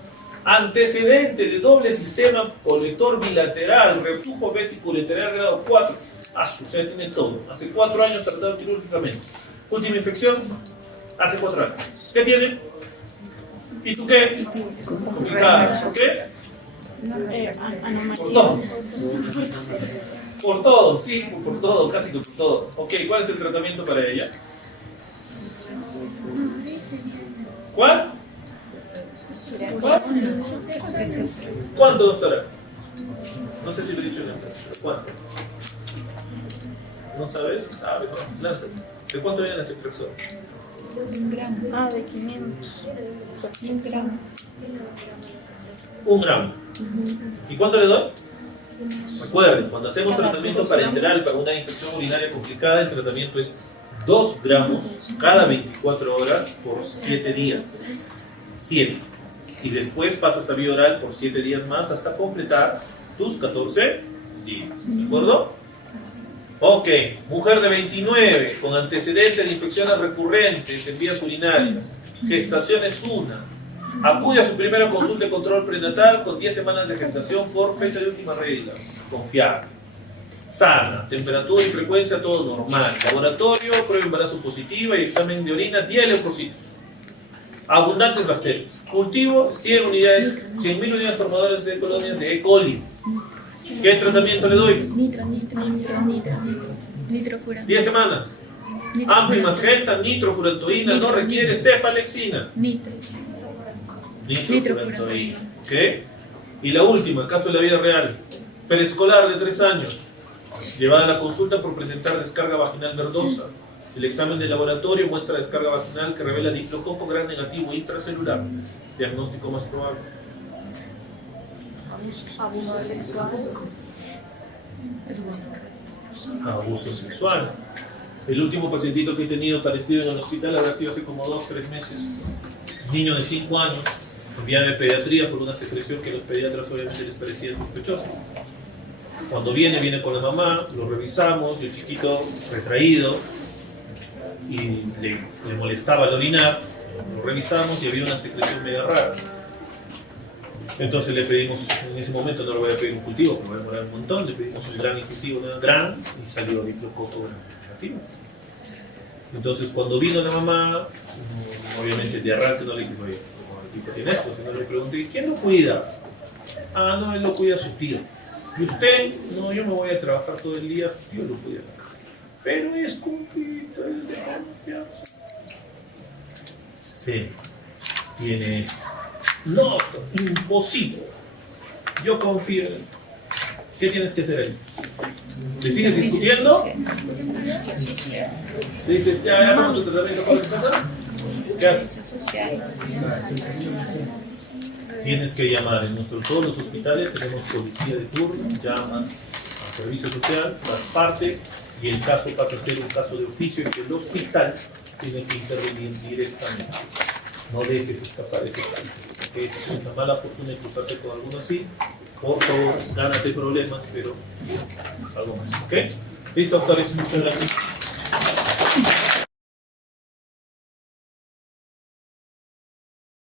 Antecedente de doble sistema colector bilateral, reflujo vesiculolateral grado 4. O sea, tiene todo. Hace 4 años tratado quirúrgicamente. Última infección, hace 4 años. ¿Qué tiene? ¿Y tú qué? Complicada. ¿Por qué? Por todo. Por todo, sí, por todo, casi que por todo. Ok, ¿cuál es el tratamiento para ella? ¿Cuál? ¿Cuál? ¿Cuánto, doctora? No sé si lo he dicho antes, pero ¿cuánto? ¿No sabes? Sabes, ¿no? Lánzate. ¿De cuánto viene ese Ceftrexol? 1 gramo. De 500. 1 gramo. 1 gramo. ¿Y cuánto le doy? Recuerden, cuando hacemos tratamiento parenteral para una infección urinaria complicada, el tratamiento es 2 gramos cada 24 horas por 7 días. 7. Y después pasas a vía oral por 7 días más hasta completar tus 14 días. ¿De acuerdo? Ok, mujer de 29 con antecedentes de infecciones recurrentes en vías urinarias, gestación es 1, acude a su primera consulta de control prenatal con 10 semanas de gestación por fecha de última regla, confiable, sana, temperatura y frecuencia todo normal, laboratorio, prueba de embarazo positiva y examen de orina, 10 leucocitos, abundantes bacterias, cultivo 100.000 unidades formadoras de colonias de E. coli. ¿Qué tratamiento le doy? Nitrofurantoína. 10 semanas. Amplimazgenta, nitrofurantoína, no requiere cefalexina. Nitrofurantoína. ¿Ok? Y la última, caso de la vida real. Preescolar de 3 años. Llevada a la consulta por presentar descarga vaginal verdosa. El examen de laboratorio muestra descarga vaginal que revela diplococo gran negativo intracelular. Diagnóstico más probable. Abuso sexual. El último pacientito que he tenido parecido en el hospital habrá sido hace como 2-3 meses. Niño de 5 años, enviado de pediatría por una secreción que a los pediatras obviamente les parecía sospechosa. Cuando viene con la mamá, lo revisamos y el chiquito retraído y le molestaba al orinar, lo revisamos y había una secreción media rara. Entonces le pedimos, en ese momento no le voy a pedir un cultivo, porque me va a demorar un montón, le pedimos un gran cultivo, un gran, y salió diplococo negativo. Entonces cuando vino la mamá, obviamente de arranque no le dije, oye, como el tipo tiene esto, sino le pregunté, ¿quién lo cuida? Ah, no, él lo cuida a su tío. ¿Y usted? No, yo me voy a trabajar todo el día, su tío lo cuida. pero es completo, es de confianza. Sí, tienes. No, imposible. Yo confío en él. ¿Qué tienes que hacer ahí? ¿Le sigues discutiendo? Le dices, ya, vamos a tu tratamiento con casa. ¿Qué haces? Tienes que llamar. En todos los hospitales tenemos policía de turno, llamas al servicio social, das parte y el caso pasa a ser un caso de oficio en que el hospital tiene que intervenir directamente. No dejes escapar ese caso. Porque es una mala fortuna y cruzarse con alguno así. Por favor, gánate problemas, pero algo más. ¿Ok? Listo, doctores. Muchas gracias.